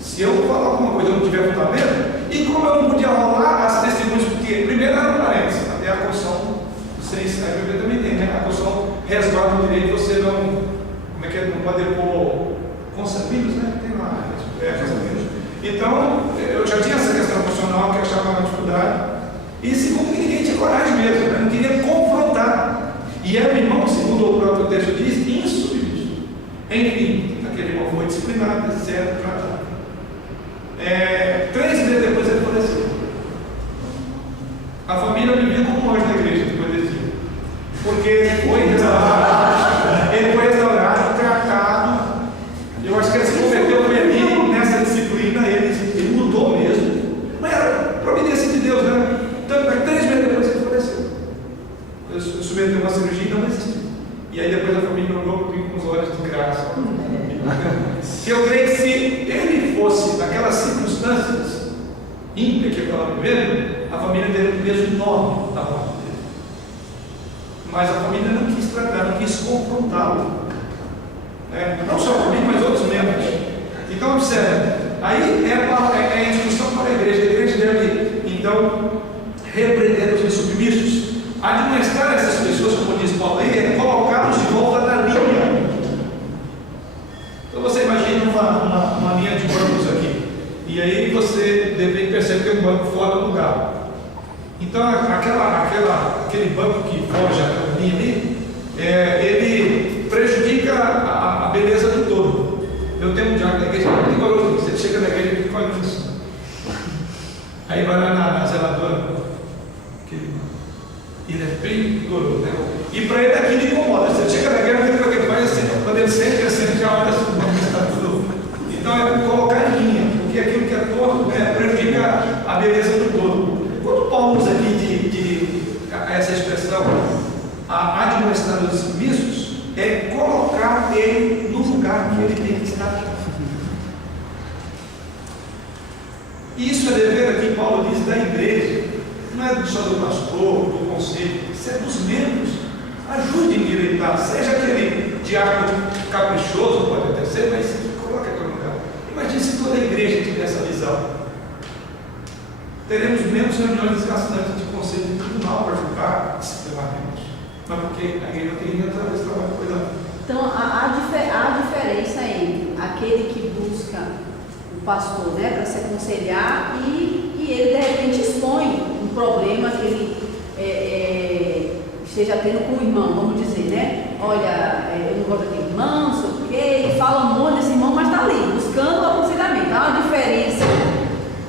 se eu falar alguma coisa e eu não tiver fundamento, e como eu não podia rolar as testemunhas, porque primeiro eram parentes, até a Constituição, vocês, a Bíblia também tem, né? A Constituição resguarda o direito de você não pode pôr consanguíneos, né? Tem lá, consanguíneos. Então, eu já tinha essa questão constitucional que eu achava uma dificuldade, e segundo, que ninguém tinha coragem mesmo, né? Não queria confrontar. E era um irmão, segundo o próprio texto diz, insubmisso. Enfim, aquele irmão foi disciplinado, etc., tratado. 3 meses depois ele faleceu. A família vivia como nós na igreja depois desse dia. Porque ele foi restaurado, tratado. Eu acho que ele se converteu ali nessa disciplina, ele mudou mesmo. Mas era providência de Deus, né? Tanto que 3 meses depois ele faleceu. Ele submeteu uma cirurgia e não existiu. E aí depois a família olhou com os olhos de graça. Eu creio que se ele fosse naquelas circunstâncias ímpias que eu estava vivendo, a família teria um peso enorme da morte dele. Mas a família não quis tratar, não quis confrontá-lo. Não só a família, mas outros membros. Então, observe, aí é a instrução para a igreja deve, então, repreender os insubmissos. Admoestar essas pessoas, como diz Paulo aí, é colocá-los de volta na linha. Então você imagina uma linha de bancos aqui, e aí você deve perceber que tem um banco fora do lugar. Então aquele banco que foge a linha ali, ele prejudica a beleza do todo. Eu tenho um diálogo da igreja muito rigoroso, você chega na igreja e fica olhando isso. Aí vai lá na zeladora, ele é bem rigoroso, né? E para ele aquilo incomoda. Você chega na guerra, ele vai assim, quando ele sente assim, já olha assim, está tudo. Então é colocar em linha, porque aquilo que é torto prejudica a beleza do todo. Quando Paulo usa aqui essa expressão, a admoestar dos submissos, é colocar ele no lugar que ele tem que estar. Isso é dever aqui, Paulo diz, da igreja. Não é só do pastor, do conselho, isso é dos membros. Ajude a endireitar, seja aquele diácono caprichoso, pode até ser, mas coloque aquele lugar. Imagine se toda a igreja tivesse essa visão. Teremos menos reuniões desgastantes de conselho de tribunal para julgar disciplinarmente. Mas porque a igreja tem que através do trabalho de cuidado. Então, a diferença entre aquele que busca o pastor, né, para se aconselhar e ele de repente expõe um problema que ele esteja tendo com o irmão, vamos dizer, né? Olha, eu não gosto daquele irmão, não sei o quê, e fala um monte desse irmão, mas está ali, buscando o aconselhamento. Há uma diferença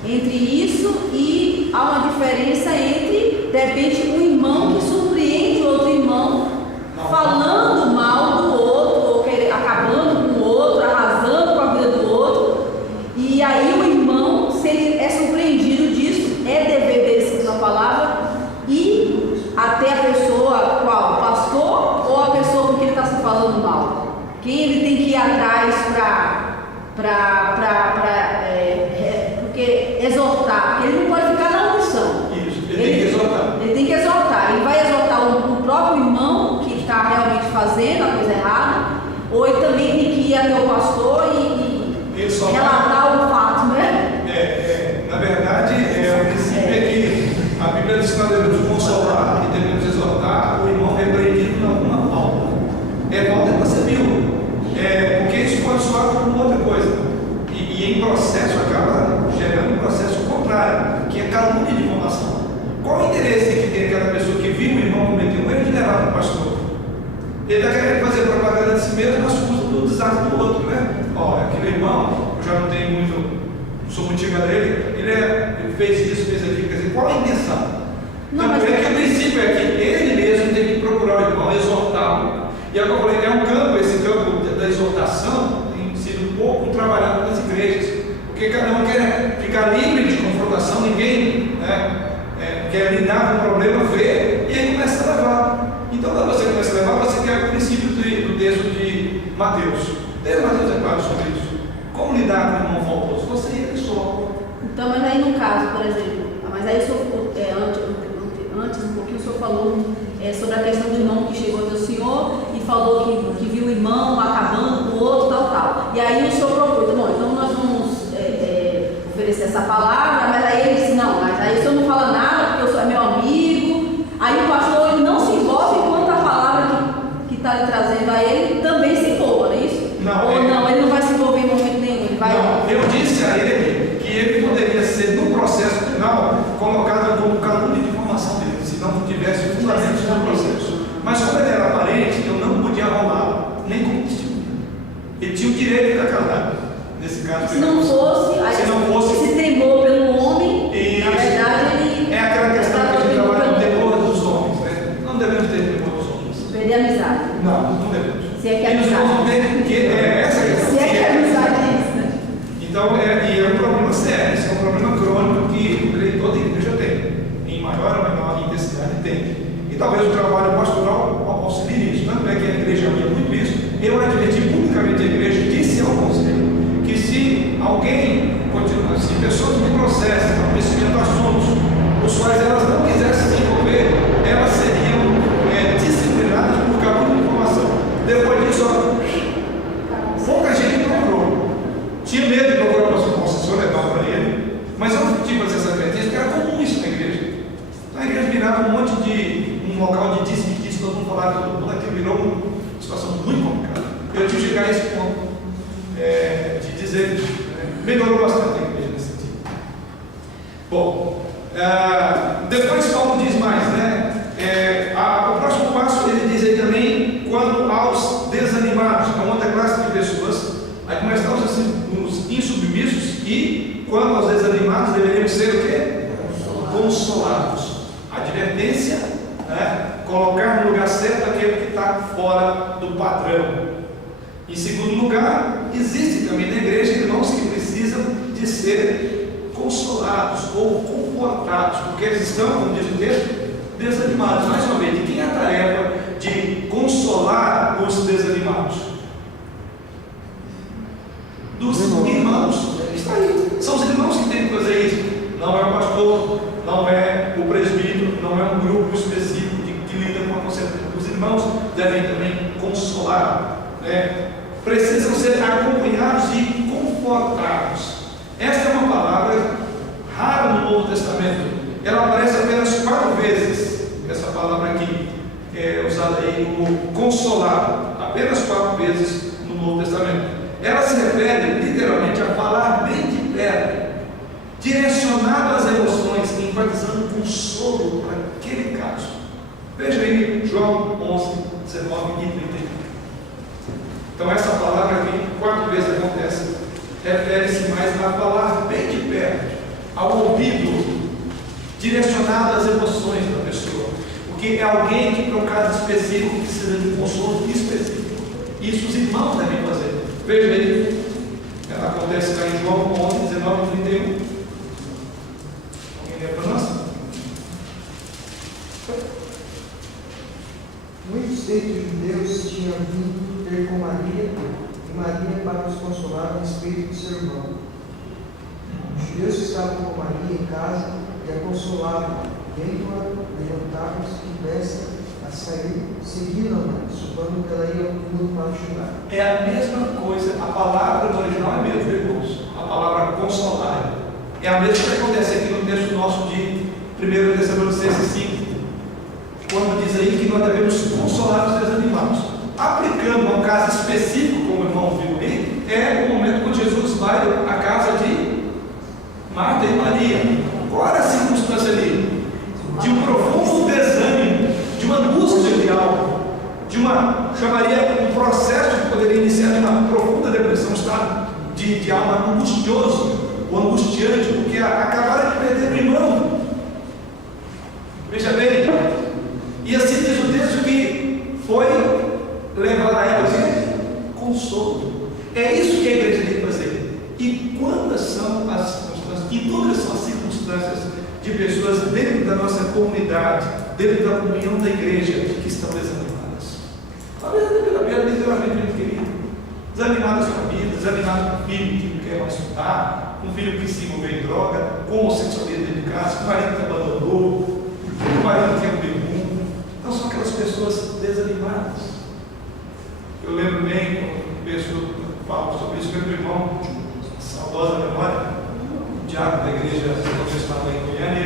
entre isso e há uma diferença entre, de repente, um irmão que surpreende outro irmão, falando mal do outro, ou acabando com o outro, arrasando com a vida do outro, e aí o irmão, se ele é surpreendido disso, é dever dele segundo a palavra, e até a pessoa, qual? O pastor ou a pessoa com quem ele está se falando mal? Quem ele tem que ir atrás porque exortar, ele não pode ficar na unção. Isso, ele tem que exortar. Ele tem que exortar, ele vai exortar o próprio irmão que está realmente fazendo a coisa errada, ou ele também tem que ir até o pastor e relatar o fato, né? Na verdade, o princípio é que a Bíblia diz que nós devemos consolar e devemos exortar o irmão repreendido em alguma falta. Falta que você viu. Porque isso pode soar como outra coisa. E em processo acaba gerando um processo contrário, que é calúnia de difamação. Ele está querendo fazer propaganda de si mesmo, mas usa do desastre do outro, né? Ó, aquele irmão, eu já não tenho muito, não sou muito chegado dele, ele fez isso, fez aquilo, quer dizer, qual a intenção? Não, Tanto mas é que o princípio é que ele mesmo tem que procurar o irmão, exortá-lo. E agora eu falei, é um campo, esse campo da exortação tem sido pouco trabalhado nas igrejas, porque cada um quer ficar livre de confrontação, ninguém quer lidar com o problema, ver, e aí começa a levar. Então, quando você começa a levar, você quer o princípio do texto de Mateus. Desde Mateus é claro sobre isso. Como lidar com o irmão faltoso? Você e ele só. Então, mas aí no caso, por exemplo, mas aí o senhor, antes um pouquinho o senhor falou sobre a questão do irmão que chegou até o senhor e falou que viu o irmão acabando com o outro, tal. E aí o senhor propôs, então nós vamos oferecer essa palavra, mas aí ele disse, não, mas aí o senhor não fala nada porque eu sou meu amigo. Aí o pastor ele não se envolve enquanto a palavra que está lhe trazendo a ele também se envolva, não é isso? Não, ou não, ele não vai se envolver em momento nenhum, ele vai... Não, eu disse a ele que ele poderia ser no processo final colocado como calúnia de formação dele, se não tivesse fundamentos no processo. Mas como ele era parente, eu não podia arrumá-lo, nem como testemunha. Ele tinha o direito de estar casado, nesse caso. Se não fosse, se temor pelo homem, na verdade ele... É aquela questão que a gente trabalha no temor dos homens, né? Não devemos ter temor dos homens. Perder a amizade. Não devemos. Se é que é Eles amizade. vão ver que essa questão. Se é que é amizade é isso, né? Então, e é um problema sério, esse é um problema crônico que toda igreja tem, em maior ou menor intensidade tem. E talvez o trabalho pastoral auxilie isso. Tanto é que a igreja via muito isso. Eu adverti publicamente a igreja, disse ao conselho, que se alguém, se pessoas me processam para conhecimento de assuntos, os quais elas não quisessem se envolver, elas seriam disciplinadas por calúnia de informação. Depois disso, pouca gente procurou. Tinha medo de procurar o pastor, nossa, se eu levar para ele, mas eu não tive essa advertência, porque era comum isso na igreja. Então a igreja virava um local de disse-me-disse, todo mundo falava, todo mundo aqui virou uma situação muito complicada. Eu tive que chegar a esse ponto de dizer, melhorou bastante a igreja nesse sentido. Bom, depois Paulo diz mais, né? O próximo passo ele diz aí também quanto aos desanimados, é uma outra classe de pessoas. Aí começa os insubmissos e quanto aos desanimados deveriam ser o quê? Consolados. Advertência, colocar no lugar certo aquele que está fora do padrão. Em segundo lugar, existe também na igreja irmãos que precisam de ser consolados ou confortados, porque eles estão, como diz o texto, desanimados. Mais uma vez, de quem é a tarefa de consolar os desanimados? Dos irmãos. Está aí. São os irmãos que têm que fazer isso. Não é o pastor, não é o presbítero, não é um grupo específico que lida com a consciência. Os irmãos devem também consolar, precisam ser acompanhados e confortados. Esta é uma palavra rara no Novo Testamento. Ela aparece apenas 4 vezes. Essa palavra aqui é usada aí como consolar, apenas 4 vezes no Novo Testamento. Ela se refere literalmente a falar bem de perto, direcionado às emoções, enfatizando consolo para aquele caso. Veja aí João 11, 19 e 31. Então essa palavra aqui 4 vezes acontece, refere-se mais a falar bem de perto, ao ouvido, direcionado às emoções da pessoa, porque é alguém que para um caso específico precisa de um consolo específico. Isso os irmãos devem fazer. Veja aí, ela acontece lá em João 11, 19 e 31. Alguém lê para nós? Muitos dentre os judeus tinham vindo ter com Maria, e Maria para os consolar a respeito do seu irmão. Os judeus que estavam com Maria em casa e a consolavam, vendo-a levantar-se e pressa a sair, seguiram-na, supondo que ela ia ao fundo para chorar. É a mesma coisa, a palavra do original é mesmo, irmãos. A palavra consolar é a mesma que acontece aqui no texto nosso de 1 Tessalonicenses 5, quando diz aí que nós devemos consolar os desanimados. Aplicando a um caso específico, como o irmão viu aí, é o momento quando Jesus vai à casa de Marta e Maria. Qual era a circunstância ali? De um profundo desânimo, de uma angústia de algo, de uma angustioso, ou angustiante, porque acabaram de perder o irmão. Veja bem, e assim diz o texto que foi levar a ela consolo. É isso que a igreja tem que fazer. E quantas são as circunstâncias, inúmeras são as circunstâncias de pessoas dentro da nossa comunidade, dentro da comunhão da igreja, que estão desanimadas. Talvez literalmente, gente querido, desanimadas com a vida, desanimadas com o filho que não quer mais estudar, com o filho que se envolveu em droga, com homossexualismo dentro de casa, com o marido que abandonou, com o marido que é um pergunto. Então são aquelas pessoas desanimadas. Eu lembro bem, quando eu falo sobre isso, meu irmão, saudosa memória, o diabo da igreja onde eu estava em Goiânia,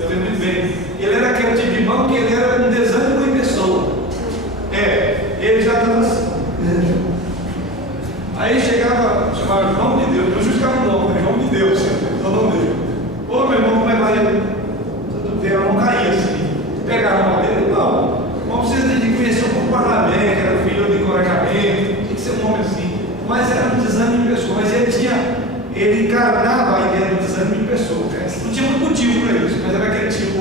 eu lembro muito bem, ele era aquele tipo de irmão que ele era um desânimo em pessoa. Ele já estava assim. Aí chegava, chamava irmão de Deus, eu justificava o nome, irmão de Deus, o nome dele. Ô meu irmão, como é que vai? Tudo bem, eu não caía assim. Pegava a mão dele, não precisa de conhecer um pouco o parlamento, era filho de encorajamento, tinha que ser um homem assim. Mas era um desânimo em pessoa, mas ele encarnava a ideia do desânimo em pessoa. Né? Não tinha muito motivo para isso, mas era aquele tipo,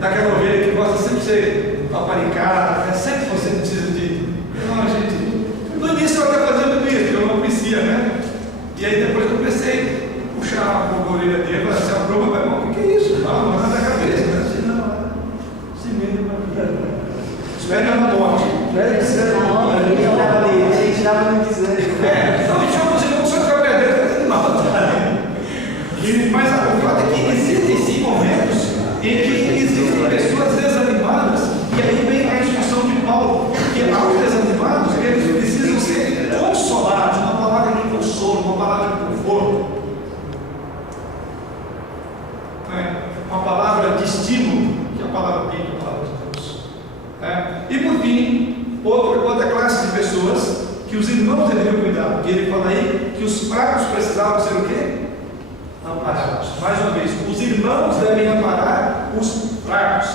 daquela ovelha que gosta sempre de ser paparicada, né? Sempre você precisa de. Não, gente. No início eu até fazia tudo isso, eu não conhecia, né? E aí depois eu comecei a puxar a orelha dele, falar assim, a prova vai bom, o que é isso? Não é da cabeça, né? Assim, não, assim mesmo, espera na morte. Velho, isso é bom, a gente estava me dizendo. Não, tinha uns irmãos que vai perder, mas o fato é que existem sim momentos em que existem pessoas desanimadas, e aí vem a instrução de Paulo, que aos desanimados, eles precisam ser consolados, uma palavra de consolo, uma palavra de conforto, uma palavra de estímulo, que é a palavra bíblica, a palavra de Deus. E por fim, outra classe de pessoas que os irmãos deveriam cuidar, porque ele fala aí que os fracos precisavam ser o quê? Amparados. Mais uma vez, os irmãos devem amparar os fracos.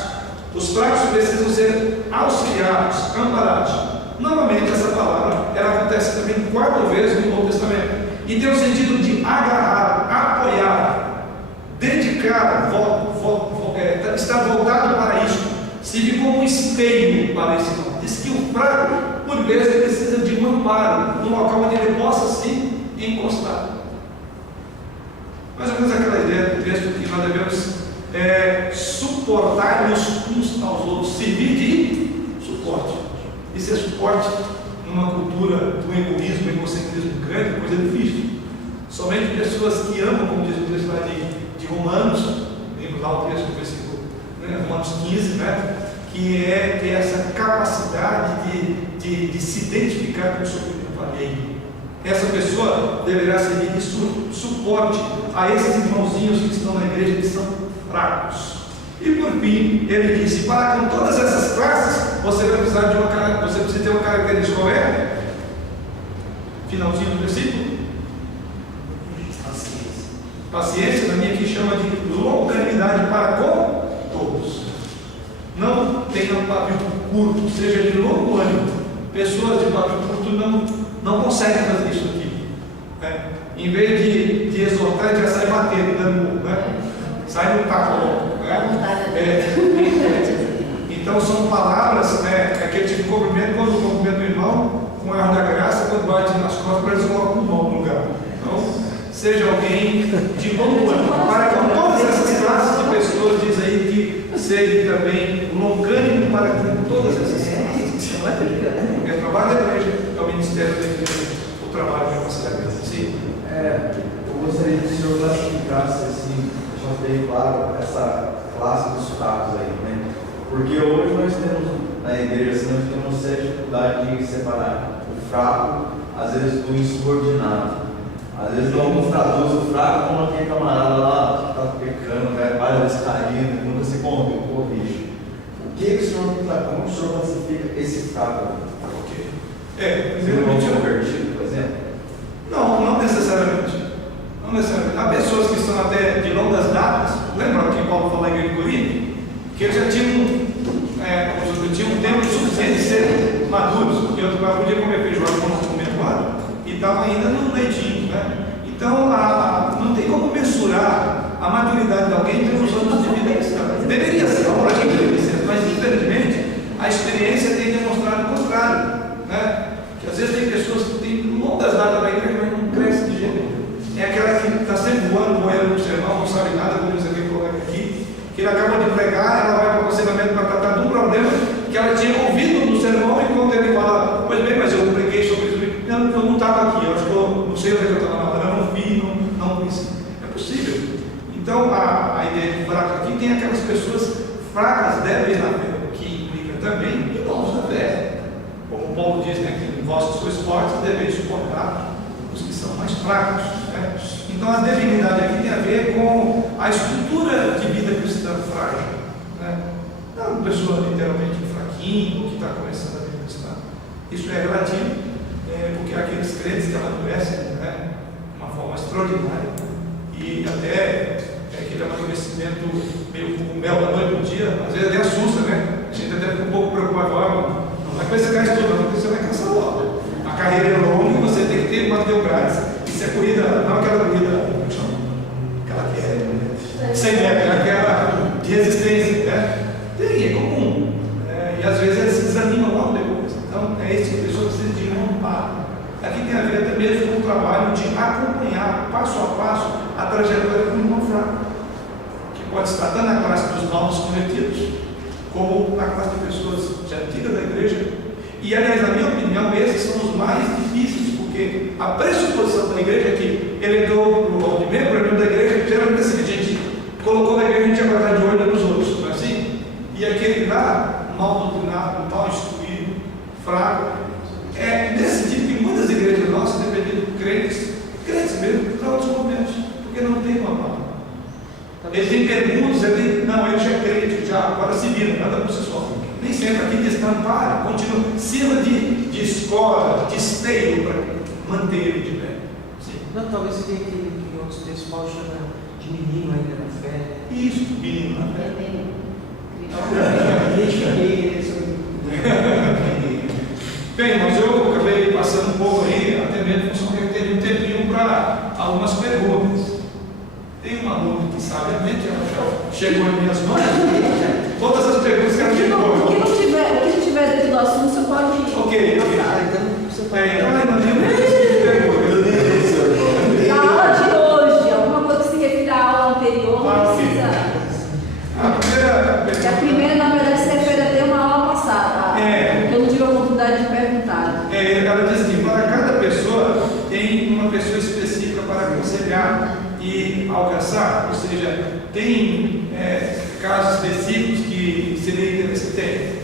Os fracos precisam ser auxiliados, amparados. Novamente, essa palavra ela acontece também 4 vezes no Novo Testamento e tem o sentido de agarrar, apoiar, dedicar, estar voltado para isso. Servir como um esteio para esse irmão. Diz que o fraco, por vezes, precisa de um amparo, um local onde ele possa se encostar. Mais ou menos aquela ideia do texto que nós devemos suportar-nos uns aos outros, servir de suporte. Isso é suporte numa cultura do egoísmo, egocentrismo grande, coisa difícil. Somente pessoas que amam, como diz o texto lá de Romanos, lembro lá o texto do versículo, Romanos 15, que é ter essa capacidade de se identificar com o sofrimento alheio. Essa pessoa deverá servir de suporte a esses irmãozinhos que estão na igreja que são fracos. E por fim, ele disse: para com todas essas classes, você vai precisar você precisa ter uma característica, qual é? Finalzinho do versículo. Paciência, na minha aqui chama de longanimidade para com todos. Não tenha um pavio curto, seja de longo ânimo. Pessoas de pavio curto não conseguem fazer isso aqui. Em vez de exortar, já sai batendo, dando, sai no taco logo. Então são palavras, aquele tipo de cumprimento, quando cumprimenta o irmão, com a erro da graça, quando bate nas costas, para eles colocam o mão no lugar. Então, seja alguém de longo ânimo. Para com todas essas classes de pessoas, diz aí que seja também longânimo para com todas essas classes. Não é brincando. É o trabalho da igreja, é o ministério da igreja, o trabalho da nossa igreja. Sim. Eu gostaria que o senhor classificasse assim, deixar bem claro essa classe dos fracos aí, né? Porque hoje nós temos na igreja, assim, nós temos certa dificuldade de separar o fraco, às vezes, do insubordinado. Às vezes alguns traduzem o fraco como aquele camarada lá que está pecando, várias vezes caindo, nunca se corrige. Como o senhor classifica esse fraco? Primeiramente, convertido, por exemplo? Não necessariamente. Não necessariamente. Há pessoas que são até de longas datas, lembra que Paulo falou em Corinto? Que eles já tinham um tempo suficiente de serem maduros, porque eu podia comer feijoada como nós comemos agora, e estava ainda no leitinho, Então, anos de vida cristã. Deveria ser, a lógica deveria ser, mas infelizmente a experiência tem demonstrado o contrário, né? Que às vezes tem pessoas que têm longas datas na igreja, mas não crescem de jeito nenhum. É aquela que está sempre voando, boiando no sermão, não sabe nada, como diz aquele colega aqui, que ele acaba de pregar, ela vai para o aconselhamento para tratar de um problema que ela tinha ouvido no sermão, e quando ele fala, pois bem, mas eu preguei sobre isso, eu não estava aqui, eu acho que eu não sei onde eu estava falando, eu não vi, não conheci. É possível. Então a ideia de fraco aqui tem aquelas pessoas fracas, débeis na fé, que implica também irmãos da fé. Como Paulo diz, né, que vós que sois fortes deveis suportar os que são mais fracos. Né? Então a debilidade aqui tem a ver com a estrutura de vida cristã frágil. Né? Não é uma pessoa literalmente fraquinha, que está começando a vida cristã. Isso é relativo, porque aqueles crentes que amadurecem, né, de uma forma extraordinária, e até aquele amadurecimento meio como mel da noite do dia, às vezes até assusta, né? A gente até fica um pouco preocupado. Não é coisa que você vai estudando, porque você vai cansar logo. A carreira é longa e você tem que ter manter o gás. Isso é corrida, não aquela corrida, aquela que é 100 metros, aquela de resistência, né? Tem, é comum. E às vezes eles se desanimam logo depois. Então, é esse tipo de pessoa que precisa de um amparo. Aqui tem a ver até mesmo com o trabalho de acompanhar passo a passo a trajetória do irmão fraco, que pode estar tanto na classe dos novos convertidos, como na classe de pessoas já antigas da igreja. E, aliás, na minha opinião, esses são os mais difíceis, porque a pressuposição da igreja é que ele entrou no membro da igreja, geralmente assim, a gente colocou na igreja, a gente ia guardar de olho nos outros, não é assim? E aquele lá, mal doutrinado, mal instruído, fraco, nesse tipo que muitas igrejas nossas, dependendo de crentes mesmo, para outros momentos, porque não tem uma palavra. Ele tem perguntas, ele já é crente, já agora se vira, nada por si só. Nem sempre aqui diz, não, para, continua, sirva de escola, de esteio para manter ele de pé. Sim. Não, talvez você tenha que em outros textos Paulo chama de menino ainda na fé. Isso, menino na fé. Bem, mas eu acabei passando um pouco aí, até mesmo em função que eu teve um tempinho para algumas perguntas. Tem uma aluna que sabiamente ela já chegou em minhas mãos. Todas as perguntas que ela chegou. O que não tiver dentro do assunto, você pode. Ok. Então você pode. Na aula de hoje, alguma coisa que se refira à aula anterior, não precisa. A primeira, na verdade, se refere até uma aula passada. Porque eu não tive a oportunidade de perguntar. Ela diz que para cada pessoa tem uma pessoa específica para aconselhar e alcançar, ou seja, tem casos específicos que seria interessante.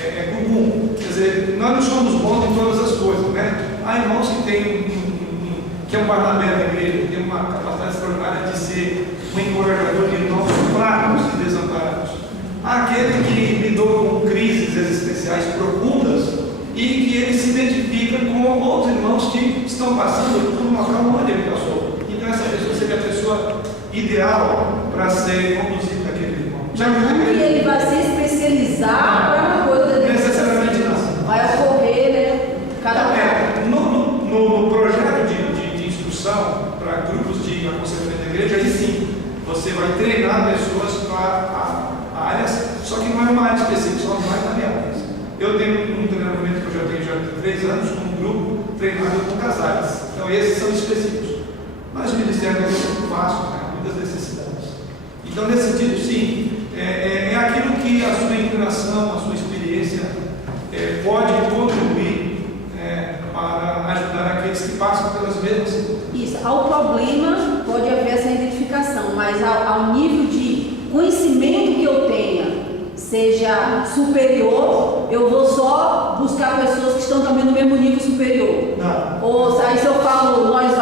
É comum, quer dizer, nós não somos bons em todas as coisas, né? Há irmãos que tem que é um parlamento da igreja, tem uma capacidade extraordinária de ser um encorajador de irmãos fracos e desamparados. Há aquele que lidou com crises existenciais profundas e que ele se identifica com outros irmãos que estão passando por um local onde ele passou. Então essa pessoa seria a pessoa ideal para ser conduzida daquele irmão. Não que ele vai se especializar para uma coisa necessariamente não. Vai ocorrer, né? No projeto de instrução para grupos de aconselhamento da igreja, aí sim, você vai treinar pessoas para áreas, só que não é uma área específica, são as mais variadas. Eu tenho um treinamento que eu já tenho há 3 anos com um grupo treinado com casais. Então esses são específicos. Mas o ministério é muito vasto, né? Muitas necessidades. Então, nesse sentido, sim, é aquilo que a sua inclinação, a sua experiência pode contribuir para ajudar aqueles que passam pelas mesmas situações. Isso, ao problema pode haver essa identificação, mas ao nível de conhecimento que eu tenha, seja superior, eu vou só buscar pessoas que estão também no mesmo nível superior. Não. Ou aí se eu falo, nós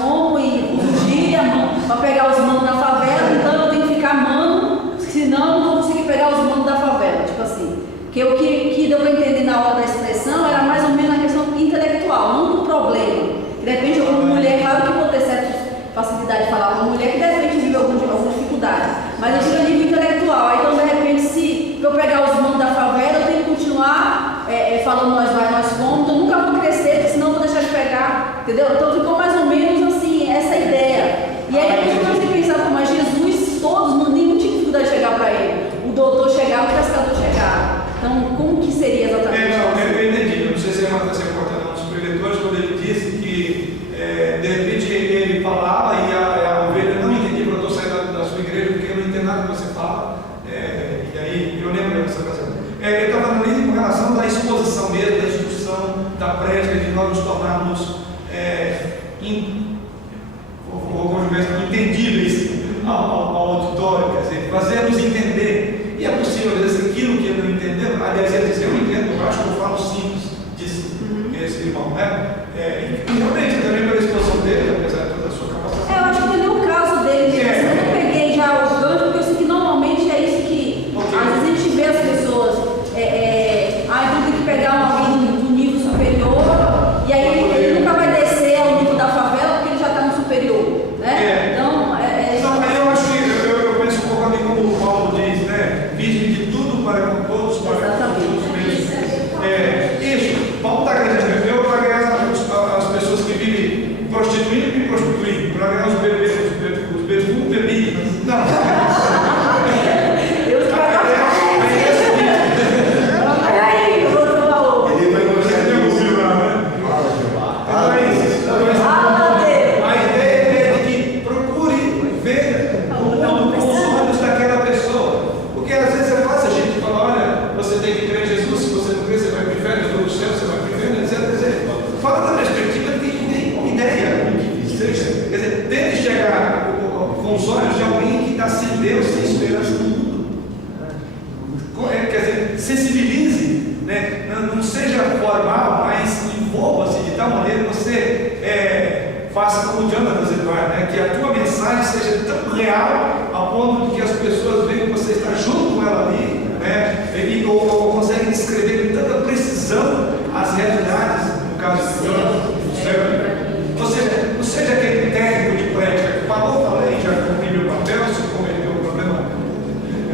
fomos e um dia, para pegar os manos na favela, então eu tenho que ficar mano, senão eu não vou conseguir pegar os manos da favela, tipo assim. Porque o que deu para entender na hora da expressão era mais ou menos a questão intelectual, não do problema. De repente, eu como mulher, claro que vou ter certa facilidade de falar, uma mulher que de repente vive alguma dificuldade, mas eu digo a nível intelectual. Aí, então, de repente, se eu pegar os manos da favela, eu tenho que continuar falando nós fomos, então nunca vou crescer, porque senão eu vou deixar de pegar, entendeu? Então ficou mais ou menos assim, essa ideia. E aí depois eu comecei a pensar, mas Jesus, todos, nenhum tipo de quando você fala, e aí eu lembro dessa ocasião. Eu estava falando ali com relação da exposição mesmo, da instrução, da prédica, de nós nos tornarmos entendíveis ao auditório, quer dizer, fazermos entender. E é possível, às vezes, aquilo que ele não entendeu, aliás, ele diz, eu entendo, eu acho que eu falo simples, disse esse irmão, né? E realmente, também pela exposição dele, apesar de toda a sua capacidade. Eu acho que não é o caso dele, eu não peguei já o gancho, porque eu sei que normalmente é isso que, às vezes a gente vê as pessoas, então tem que pegar alguém do nível superior, e aí ele nunca vai descer ao nível da favela, porque ele já está no superior, né? Então, não, eu acho que eu penso um pouco ali como o Paulo diz, né? Vide de tudo para com todos, para com todos mesmos. Isso, Paulo está ganhando, eu para ganhar as pessoas que vivem prostituindo e me prostituindo, para ganhar os bebês, bebidas. Não. Os olhos de alguém que está sem Deus, sem esperança no mundo. Quer dizer, sensibilize, né? Não seja formal, mas envolva-se de tal maneira que você faça como o Jonathan Edward, né? Que a tua mensagem seja tão real a ponto de que as pessoas vejam que você está junto com ela ali, né? Ou conseguem descrever com tanta precisão as realidades, no caso de Jonathan. Não seja aquele técnico de prédica que falei, já cumpri meu papel, se cometeu o problema,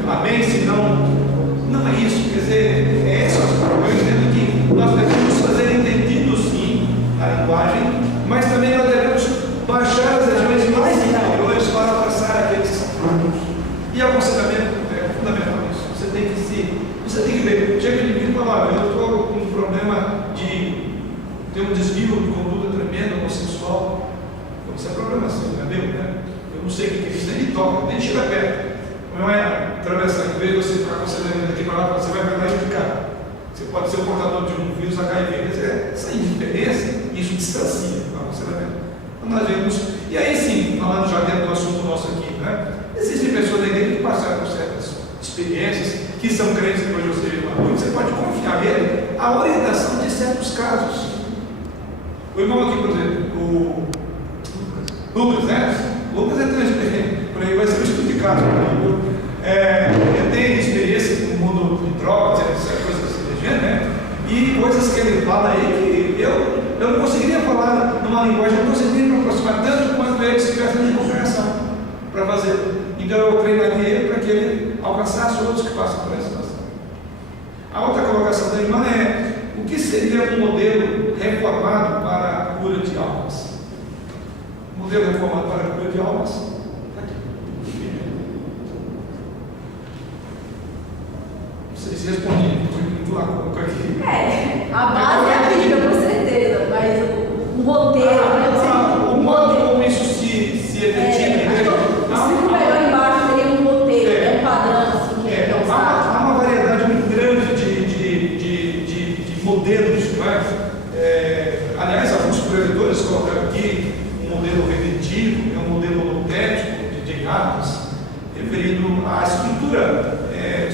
amém, se não é isso, quer dizer, esse é o problema. Eu entendo que nós devemos fazer entendido sim a linguagem, mas também nós devemos baixar as regiões mais interiores para alcançar aqueles que são fracos. E aconselhamento é fundamental isso. Você tem que ver, chega de mim e fala, eu estou com um problema de ter um desvio de conduta tremendo, homossexual. Isso é problema seu, não é meu, né? Eu não sei o que é isso, nem me toca, nem chega perto. Não é atravessar, em vez de você ficar aconselhando daqui para lá, você vai para lá e ficar. Você pode ser o portador de um vírus HIV. Essa indiferença, isso distancia o aconselhamento. Então nós vemos, e aí sim, falando já dentro do assunto nosso aqui, né? Existem pessoas da igreja que passaram por certas experiências, que são crentes que hoje você viu lá, você pode confiar nele a orientação de certos casos. O irmão aqui, por exemplo, o Lucas, né? Lucas é transparente, por aí vai ser um estudo de caso. Ele tem experiência com o mundo de drogas, essas coisas assim, né? E coisas que ele fala aí que eu não conseguiria falar numa linguagem, eu não conseguiria me aproximar tanto quanto ele se tivesse uma compreensão para fazer. Então eu treinaria ele para que ele alcançasse outros que passam por essa situação. A outra colocação da irmã é: o que seria um modelo reformado para a cura de almas? Modelo reformado para a cura de almas? Vocês respondiam, muito lá com aqui. A base é a Bíblia, com certeza, mas o roteiro, né? O modo como isso se efetiva. O melhor embaixo seria um roteiro, um padrão assim, que é usado. Há uma variedade muito grande de modelos, não é? Aliás, alguns preletores colocaram aqui um modelo redentivo, um modelo lotético de J. Adams, referindo à estrutura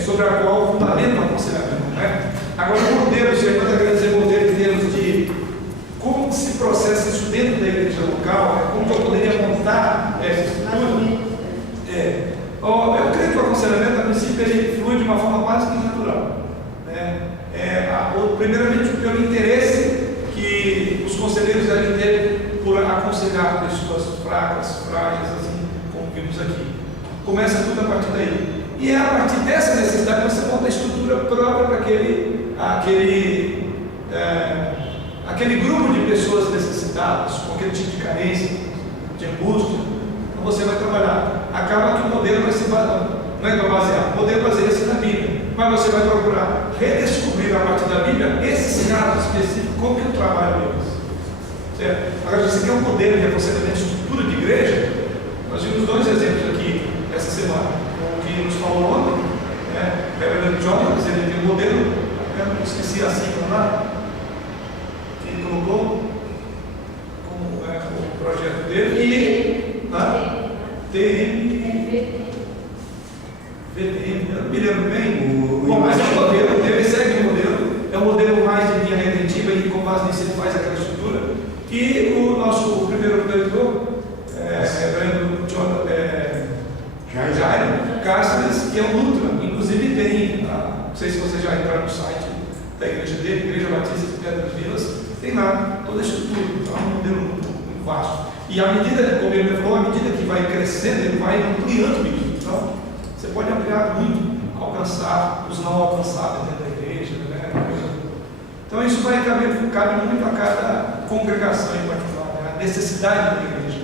sobre a qual o fundamento do aconselhamento. Né? Agora, o modelo, você pode agradecer o modelo em termos de como se processa isso dentro da igreja local, como eu poderia montar essa estrutura. Eu creio que o aconselhamento, a princípio, ele flui de uma forma quase que natural. Né? Primeiramente, pelo interesse que os conselheiros devem ter por aconselhar pessoas fracas, frágeis, assim como vimos aqui. Começa tudo a partir daí. E é a partir dessa necessidade que você monta a estrutura própria para aquele grupo de pessoas necessitadas, com aquele tipo de carência, de angústia. Então você vai trabalhar. Acaba que o modelo vai ser não é baseado, o modelo baseia-se na Bíblia, mas você vai procurar redescobrir a partir da Bíblia esses casos específicos, como que eu trabalho eles. Certo? Agora, se você quer um modelo de aconselhamento de estrutura de igreja, nós vimos 2 exemplos aqui essa semana, que que nos falou ontem, né? O reverendo Jonas, ele tem um modelo, eu esqueci a sigla lá, que ele colocou como o projeto dele, e VTM, eu não me lembro bem. Bom, mas é um modelo, ele segue um modelo, é um modelo mais de linha redentiva e com base nisso ele faz aquela estrutura. E o nosso primeiro diretor, reverendo Jairo Cáceres, que é um ultra, inclusive tem, não sei se você já entraram no site da igreja dele, Igreja Batista de Pedras Vilas, tem lá toda a estrutura, então é um modelo muito vasto. E à medida, como ele falou, à medida que vai crescendo, ele vai ampliando isso. Então, você pode ampliar muito, alcançar os não alcançados dentro da igreja, né? Então, isso vai cabe muito a cada congregação em particular, né? A necessidade da igreja.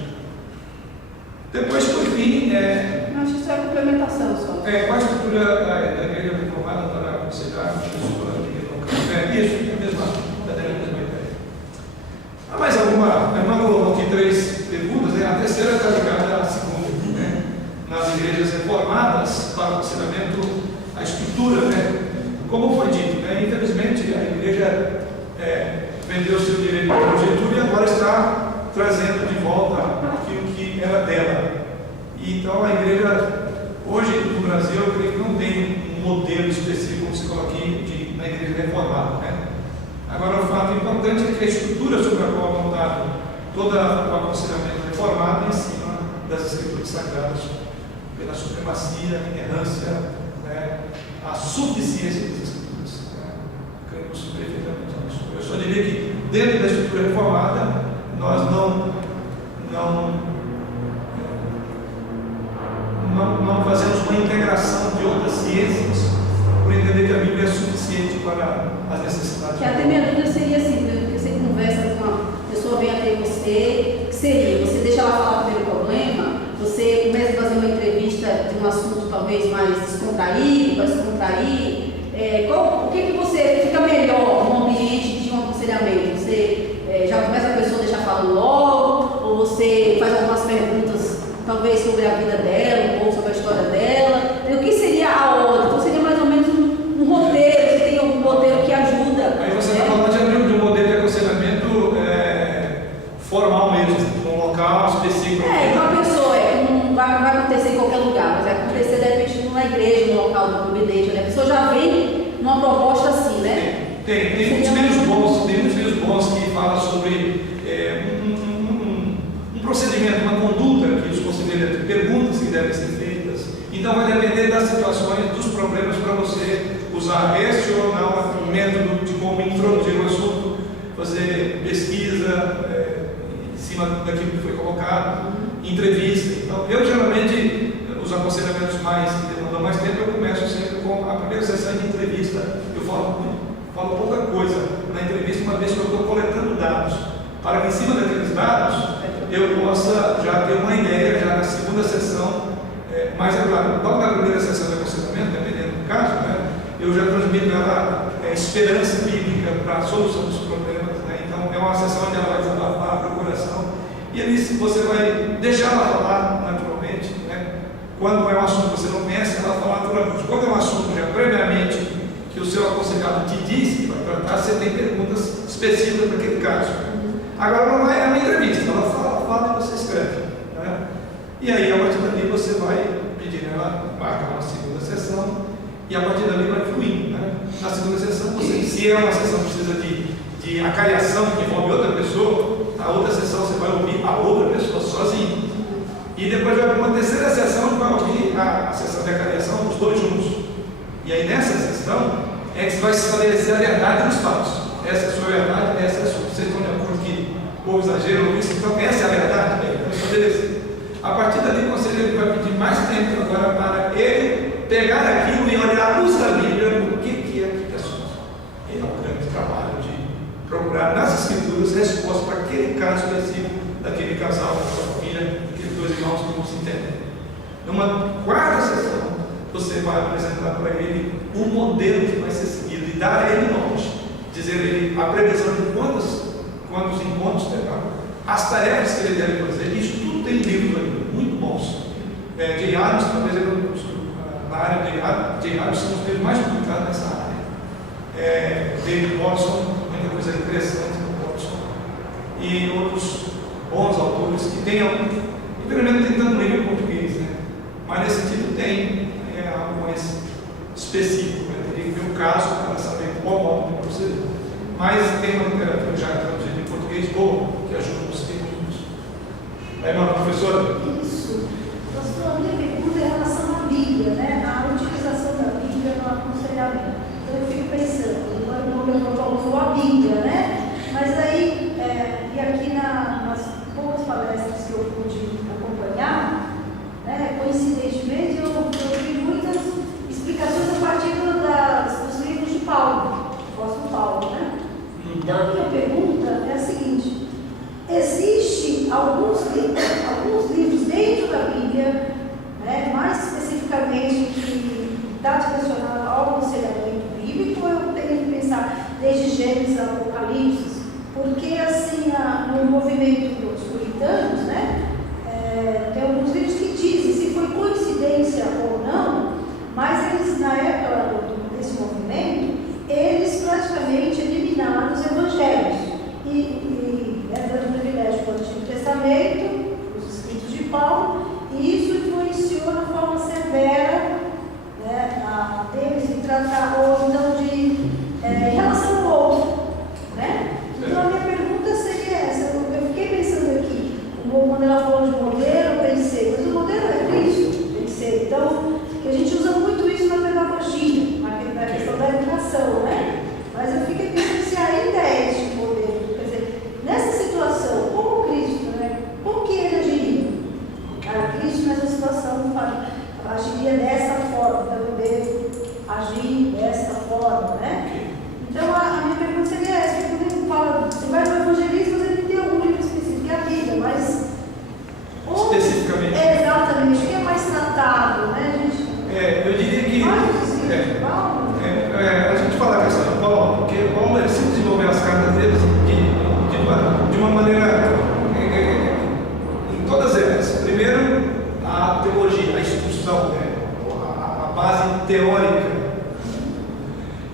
Depois, por fim, acho que isso é complementação só. qual a estrutura da igreja reformada para aconselhar a pessoa que não quer? Isso, é a mesma ideia. Há mais alguma? A irmã colocou aqui 3 perguntas, a terceira está ligada à segunda, né? Nas igrejas reformadas, para o aconselhamento, a estrutura, né? Como foi dito, né? Infelizmente a igreja vendeu o seu direito para o Getúlio e agora está trazendo de volta aquilo que era dela. E, então a igreja, hoje no Brasil, eu creio que não tem um modelo específico, como se coloca aqui, na igreja reformada, né? Agora, o fato importante é que a estrutura sobre a qual é montado todo o aconselhamento reformado é em cima das Escrituras Sagradas, pela supremacia, a inerrância, né, a suficiência das Escrituras. Né? Cremos perfeitamente nisso. Eu só diria que, dentro da estrutura reformada, nós não fazemos uma integração de outras ciências, por entender que a Bíblia é suficiente para as necessidades. Que até minha dúvida seria assim, porque você conversa com uma pessoa, vem até você, que seria, você deixa ela falar o primeiro problema, você começa a fazer uma entrevista de um assunto talvez mais descontraído, para descontrair, o que você fica melhor no ambiente de um aconselhamento? Você já começa a pessoa a deixar falando logo, ou você faz algumas perguntas talvez sobre a vida dela, um pouco sobre a história dela, o que seria a ordem? Então seria mais ou menos um roteiro, você tem algum roteiro que ajuda. Aí você está falando de um modelo de aconselhamento formal mesmo, um local específico. Uma pessoa, não vai acontecer em qualquer lugar, mas vai acontecer de repente numa igreja, no local do providente, né? A pessoa já vem numa proposta assim, né? Tem muitos livros bons que falam sobre um procedimento, uma conduta que os conselheiros, perguntas que devem ser feitas. Então vai depender das situações, dos problemas, para você usar este ou não método de como introduzir o assunto, fazer pesquisa em cima daquilo que foi colocado, entrevista. Então, eu geralmente, os aconselhamentos que demandam mais tempo, eu começo sempre com a primeira sessão de entrevista. Eu falo pouca coisa na entrevista, uma vez que eu estou coletando dados, para que em cima daqueles dados eu possa já ter uma ideia, já na segunda sessão, mas é claro, logo na primeira sessão de aconselhamento, dependendo do caso, né, eu já transmito ela esperança bíblica para a solução dos problemas, né? Então é uma sessão onde ela vai desabafar para o coração, e ali você vai deixar ela falar naturalmente, né? Quando é um assunto que você não conhece, ela fala naturalmente. Quando é um assunto já previamente que o seu aconselhado te diz que vai tratar, você tem perguntas específicas para aquele caso. Agora não é uma entrevista, ela fala e você escreve, né? E aí a partir dali você vai pedir ela marcar uma segunda sessão, e a partir dali vai fluindo, né? Na segunda sessão, se é uma sessão que precisa de acariação, que envolve outra pessoa, na outra sessão você vai ouvir a outra pessoa sozinho. E depois vai para uma terceira sessão que vai ouvir a sessão de acariação, os dois juntos. E aí nessa sessão é que você vai estabelecer a verdade dos fatos. Essa é a sua verdade, essa é a sua. Vocês estão de acordo que houve exagero ou isso? Então essa é a verdade, né? Então estabelecer. A partir dali o conselheiro vai pedir mais tempo agora para ele pegar aquilo e olhar à luz da Bíblia o que é aquele assunto. Ele é um grande trabalho de procurar nas Escrituras resposta para aquele caso específico daquele casal, daquela família, daqueles dois irmãos que não se entendem. Numa quarta sessão, você vai apresentar para ele um modelo que vai ser seguido e dar a ele nomes, dizer a ele a previsão de quantos encontros terá, as tarefas que ele deve fazer. Isso tudo tem livros ali, muito bons. De Adams, talvez ele área de rádio são os meios mais publicados nessa área. David Watson, muita coisa interessante no Watson, e outros bons autores que tenham, pelo menos tentando ler em português, né? Mas nesse sentido tem algo mais específico, né? Teria que ver o caso para saber qual modo de proceder. Mas tem uma literatura já traduzida em português boa, que ajuda os termos. Aí, uma professora? Isso. Pastor, a minha pergunta é em relação à Bíblia, né? A utilização da Bíblia no aconselhamento. Então eu fico pensando, agora o nome usou a Bíblia, né? Mas aí, e aqui nas poucas palestras que eu pude acompanhar, né, coincidentemente eu vi muitas explicações a partir dos livros de Paulo, do apóstolo Paulo, né? Então a minha pergunta é a seguinte: existem alguns livros dentro da Bíblia, né, mais especificamente que está direcionado ao aconselhamento bíblico, ou eu tenho que pensar desde Gênesis a Apocalipse? Porque assim, no movimento dos puritanos, né, tem alguns livros que dizem se foi coincidência ou não, mas eles, na época desse movimento, eles praticamente eliminaram os evangelhos e dando privilégio para o Antigo Testamento, os escritos de Paulo, e isso influenciou na forma severa, né, deles de tratar, ou então em relação ao outro, né? Então a minha pergunta seria essa: eu fiquei pensando aqui, quando ela falou de modelo, eu pensei, mas o modelo é Cristo, pensei. Então, que a gente usa muito isso na pedagogia, na questão da educação, né? Mas eu fiquei pensando se ainda é este modelo. Quer dizer, nessa situação, como Cristo, né? Como que ele agiria? Cristo nessa situação agiria dessa forma, então eu devo agir dessa forma, né? Então a minha pergunta seria essa: quando ele fala, você vai no evangelismo, ele tem algum livro específico, que é a Bíblia, mas Especificamente. Exatamente, o que é mais tratado, né, gente? Eu diria que. Paulo? A gente fala a questão de Paulo, porque Paulo ele sempre desenvolveu as cartas dele de uma maneira. Em todas elas. Primeiro, a teologia, a instrução, né? A base teórica.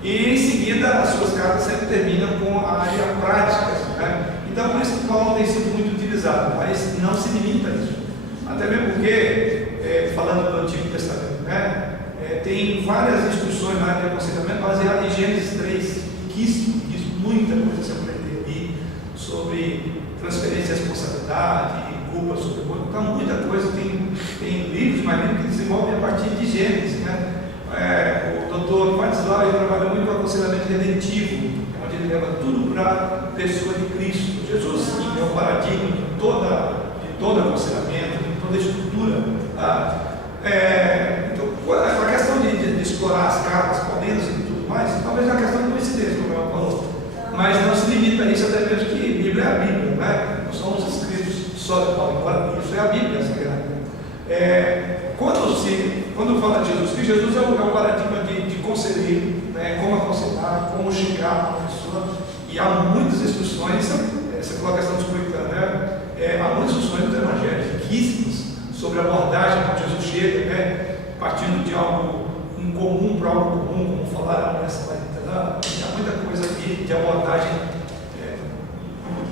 E em seguida, as suas cartas sempre terminam com a área prática, né? Então, por isso que Paulo tem sido muito utilizado, mas não se limita a isso. Até mesmo porque, falando do Antigo Testamento, né? Tem várias instruções na área de aconselhamento baseadas em Gênesis 3, que diz muita coisa se aprender ali sobre transferência de responsabilidade, culpa sobre o outro. Então, muita coisa, tem livros, mas livros que desenvolvem a partir de Gênesis, né? O doutor Vadislau trabalha muito no aconselhamento redentivo, onde ele leva tudo para a pessoa de Cristo. Jesus, sim, é o paradigma de todo aconselhamento, de toda a estrutura. Tá? Então, a questão de explorar as cartas, poderes e tudo mais, talvez é uma questão de coincidência, como ela falou. Mas não se limita a isso, até mesmo que a Bíblia é a Bíblia, né? Não são os escritos só de Paulo, embora isso é a Bíblia sagrada. Quando fala de Jesus, que Jesus é o paradigma de conselheiro, né? Como aconselhar, como chegar a uma pessoa, e há muitas instruções. Você falou a questão dos puritanos, né? Há muitas instruções dos evangelhos riquíssimas sobre a abordagem quando Jesus chega, né? Partindo de algo incomum para algo comum, como falaram nessa lá, há muita coisa aqui de abordagem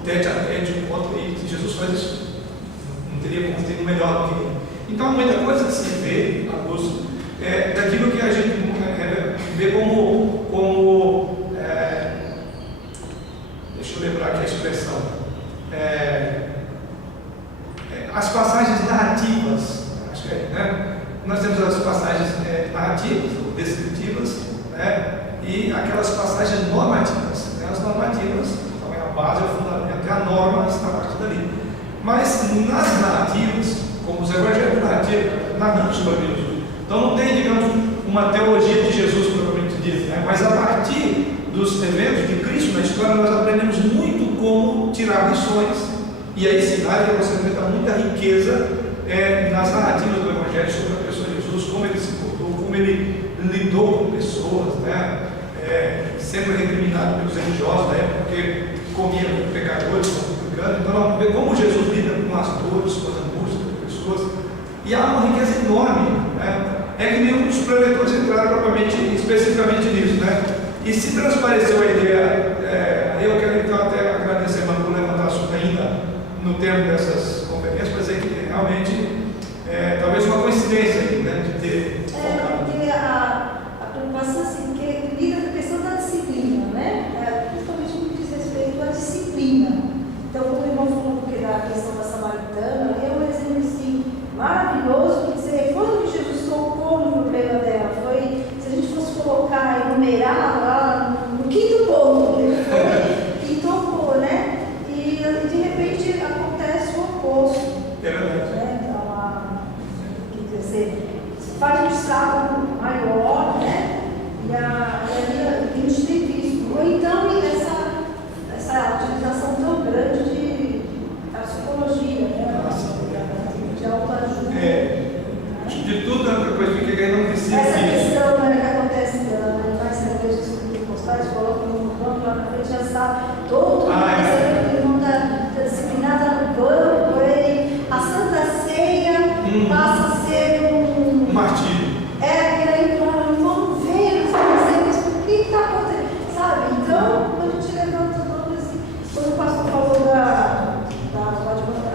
tete a tete, e Jesus faz isso. Não teria como ter melhor do que ele. Então, há muita coisa que se vê à luz daquilo que a gente vê como deixa eu lembrar aqui a expressão, as passagens narrativas, acho que né? Nós temos as passagens narrativas, ou descritivas, né? E aquelas passagens normativas. As normativas, então é a base, é o fundamento, é a norma está a partir dali. Mas nas narrativas, como os evangelhos narrativos sobre Jesus, então não tem, digamos, uma teologia de Jesus, propriamente dito, né? Mas a partir dos eventos de Cristo na história, nós aprendemos muito como tirar lições e aí ensinar, e você vê muita riqueza nas narrativas do Evangelho sobre a pessoa de Jesus, como ele se portou, como ele lidou com pessoas, né? Sempre recriminado pelos religiosos da época, porque comia com pecadores, com publicanos. Então, vamos ver como Jesus lida com as dores, com as angústias das pessoas. E há uma riqueza enorme, né? É que nem os preletores entraram propriamente, especificamente nisso, né? E se transpareceu a ideia, eu quero então até agradecer a por levantar o assunto ainda no termo dessas conferências, para dizer que realmente talvez uma coincidência aí, né, de ter focado. Porque a preocupação assim, porque lida com a questão da disciplina, né? Principalmente no que diz respeito à disciplina. Então, como o irmão falou da questão da samaritana, é um exemplo assim, maravilhoso, que dizer, quando que Jesus tocou no problema dela, foi, se a gente fosse colocar, enumerar lá no quinto ponto, ele foi e tocou, né? E de repente acontece o oposto. É verdade. Né? Então, quer dizer, faz um estrago maior, né? E a gente tem visto. Ou então, essa utilização tão grande da psicologia, né? De autoajuda. De tudo, a única coisa que ele não precisa. Essa questão, né, que acontece vai ser a vez dos postais, colocam no banco lá na frente, já está todo mundo está disciplinado no banco, a Santa Ceia passa a ser um martírio. E aí vamos ver, o que está acontecendo, sabe? Então, a gente levanta o nome assim, quando o pastor falou da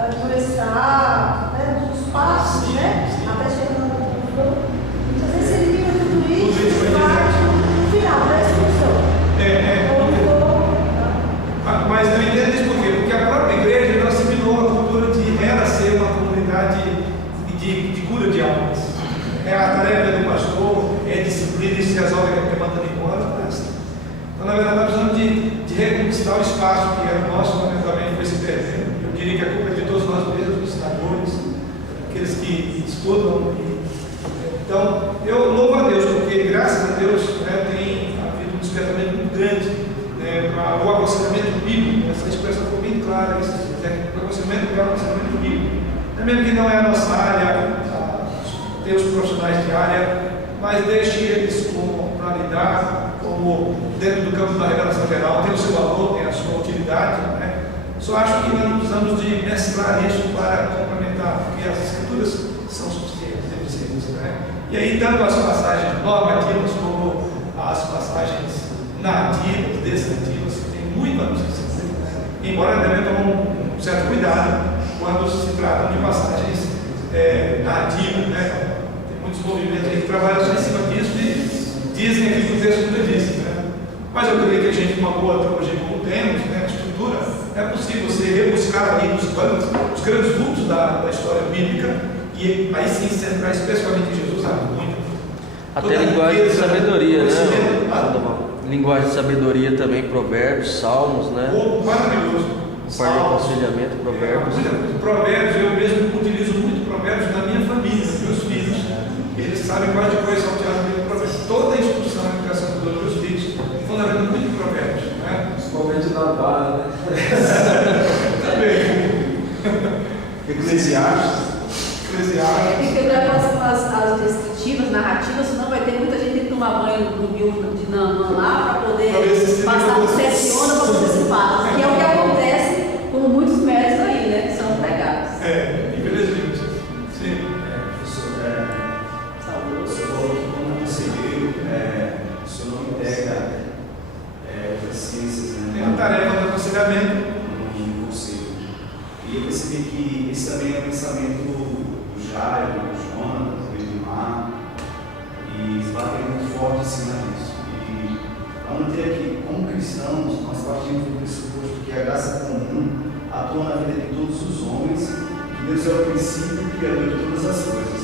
admoestar, né, dos passos, né? Até chegar no muitas vezes ele liga tudo isso e vai no final da excursão. Mas eu entendo isso por quê? Porque a própria igreja assimilou a cultura de ela ser uma comunidade de cura de almas. É a tarefa do pastor, é disciplina, e se resolve mandando embora. Então, na verdade, nós precisamos de reconquistar o espaço que era nosso, fundamentalmente foi se perdendo. Eu diria que a culpa é de todos nós mesmos, os ensinadores, aqueles que estudam. Então, eu louvo a Deus, porque graças a Deus tem havido um despertamento muito grande para o aconselhamento bíblico. Essa expressão foi bem clara, o aconselhamento bíblico. É mesmo que não é a nossa área, tem os profissionais de área, mas deixe eles para lidar, como dentro do campo da revelação geral, tem o seu valor, tem a sua utilidade, né? Só acho que nós não precisamos de mesclar isso para complementar, porque as escrituras são suficientes, devem ser isso, né? E aí, tanto as passagens normativas como as passagens nativas, descritivas, tem muito a nos ensinar, né? Embora devem tomar um certo cuidado quando se tratam de passagens nativas, né? Tem muitos movimentos aí que trabalham só em cima disso e dizem aquilo que o texto não disse, né? Mas eu creio que a gente, com uma boa teologia como temos, né, estrutura, é possível você rebuscar ali os grandes vultos da história bíblica e aí sim centrar especificamente em Jesus, há muito. Até a linguagem de sabedoria, né? Linguagem de sabedoria também, provérbios, salmos, né? Maravilhoso. Parte de aconselhamento, provérbios. Provérbios, eu mesmo utilizo muito provérbios na minha família, nos meus filhos. Eles sabem quase de coisa salteada pelo provérbios. Toda a instrução na educação dos meus filhos é fundamental muito em provérbios, né? Principalmente na barra, né? Também. Eclesiastes. Tem que quebrar as descritivas, narrativas, senão vai ter muita gente que tem que tomar banho no rio de Nanã lá para poder passar por 7 horas para poder se falar. Que é o que acontece com muitos médicos aí, né? Que são pregados. Infelizmente. Sim. Você falou que como conselheiro, o senhor não integra outras ciências, né? Tem a tarefa do aconselhamento. No conselho. E eu percebi que esse também é o pensamento do Jairo, do Jonas, do Edmar, e eles batem muito forte em cima disso. E vamos ter aqui, como cristãos, nós partimos do pressuposto que a graça comum atua na vida de todos os homens, que Deus é o princípio criador de todas as coisas.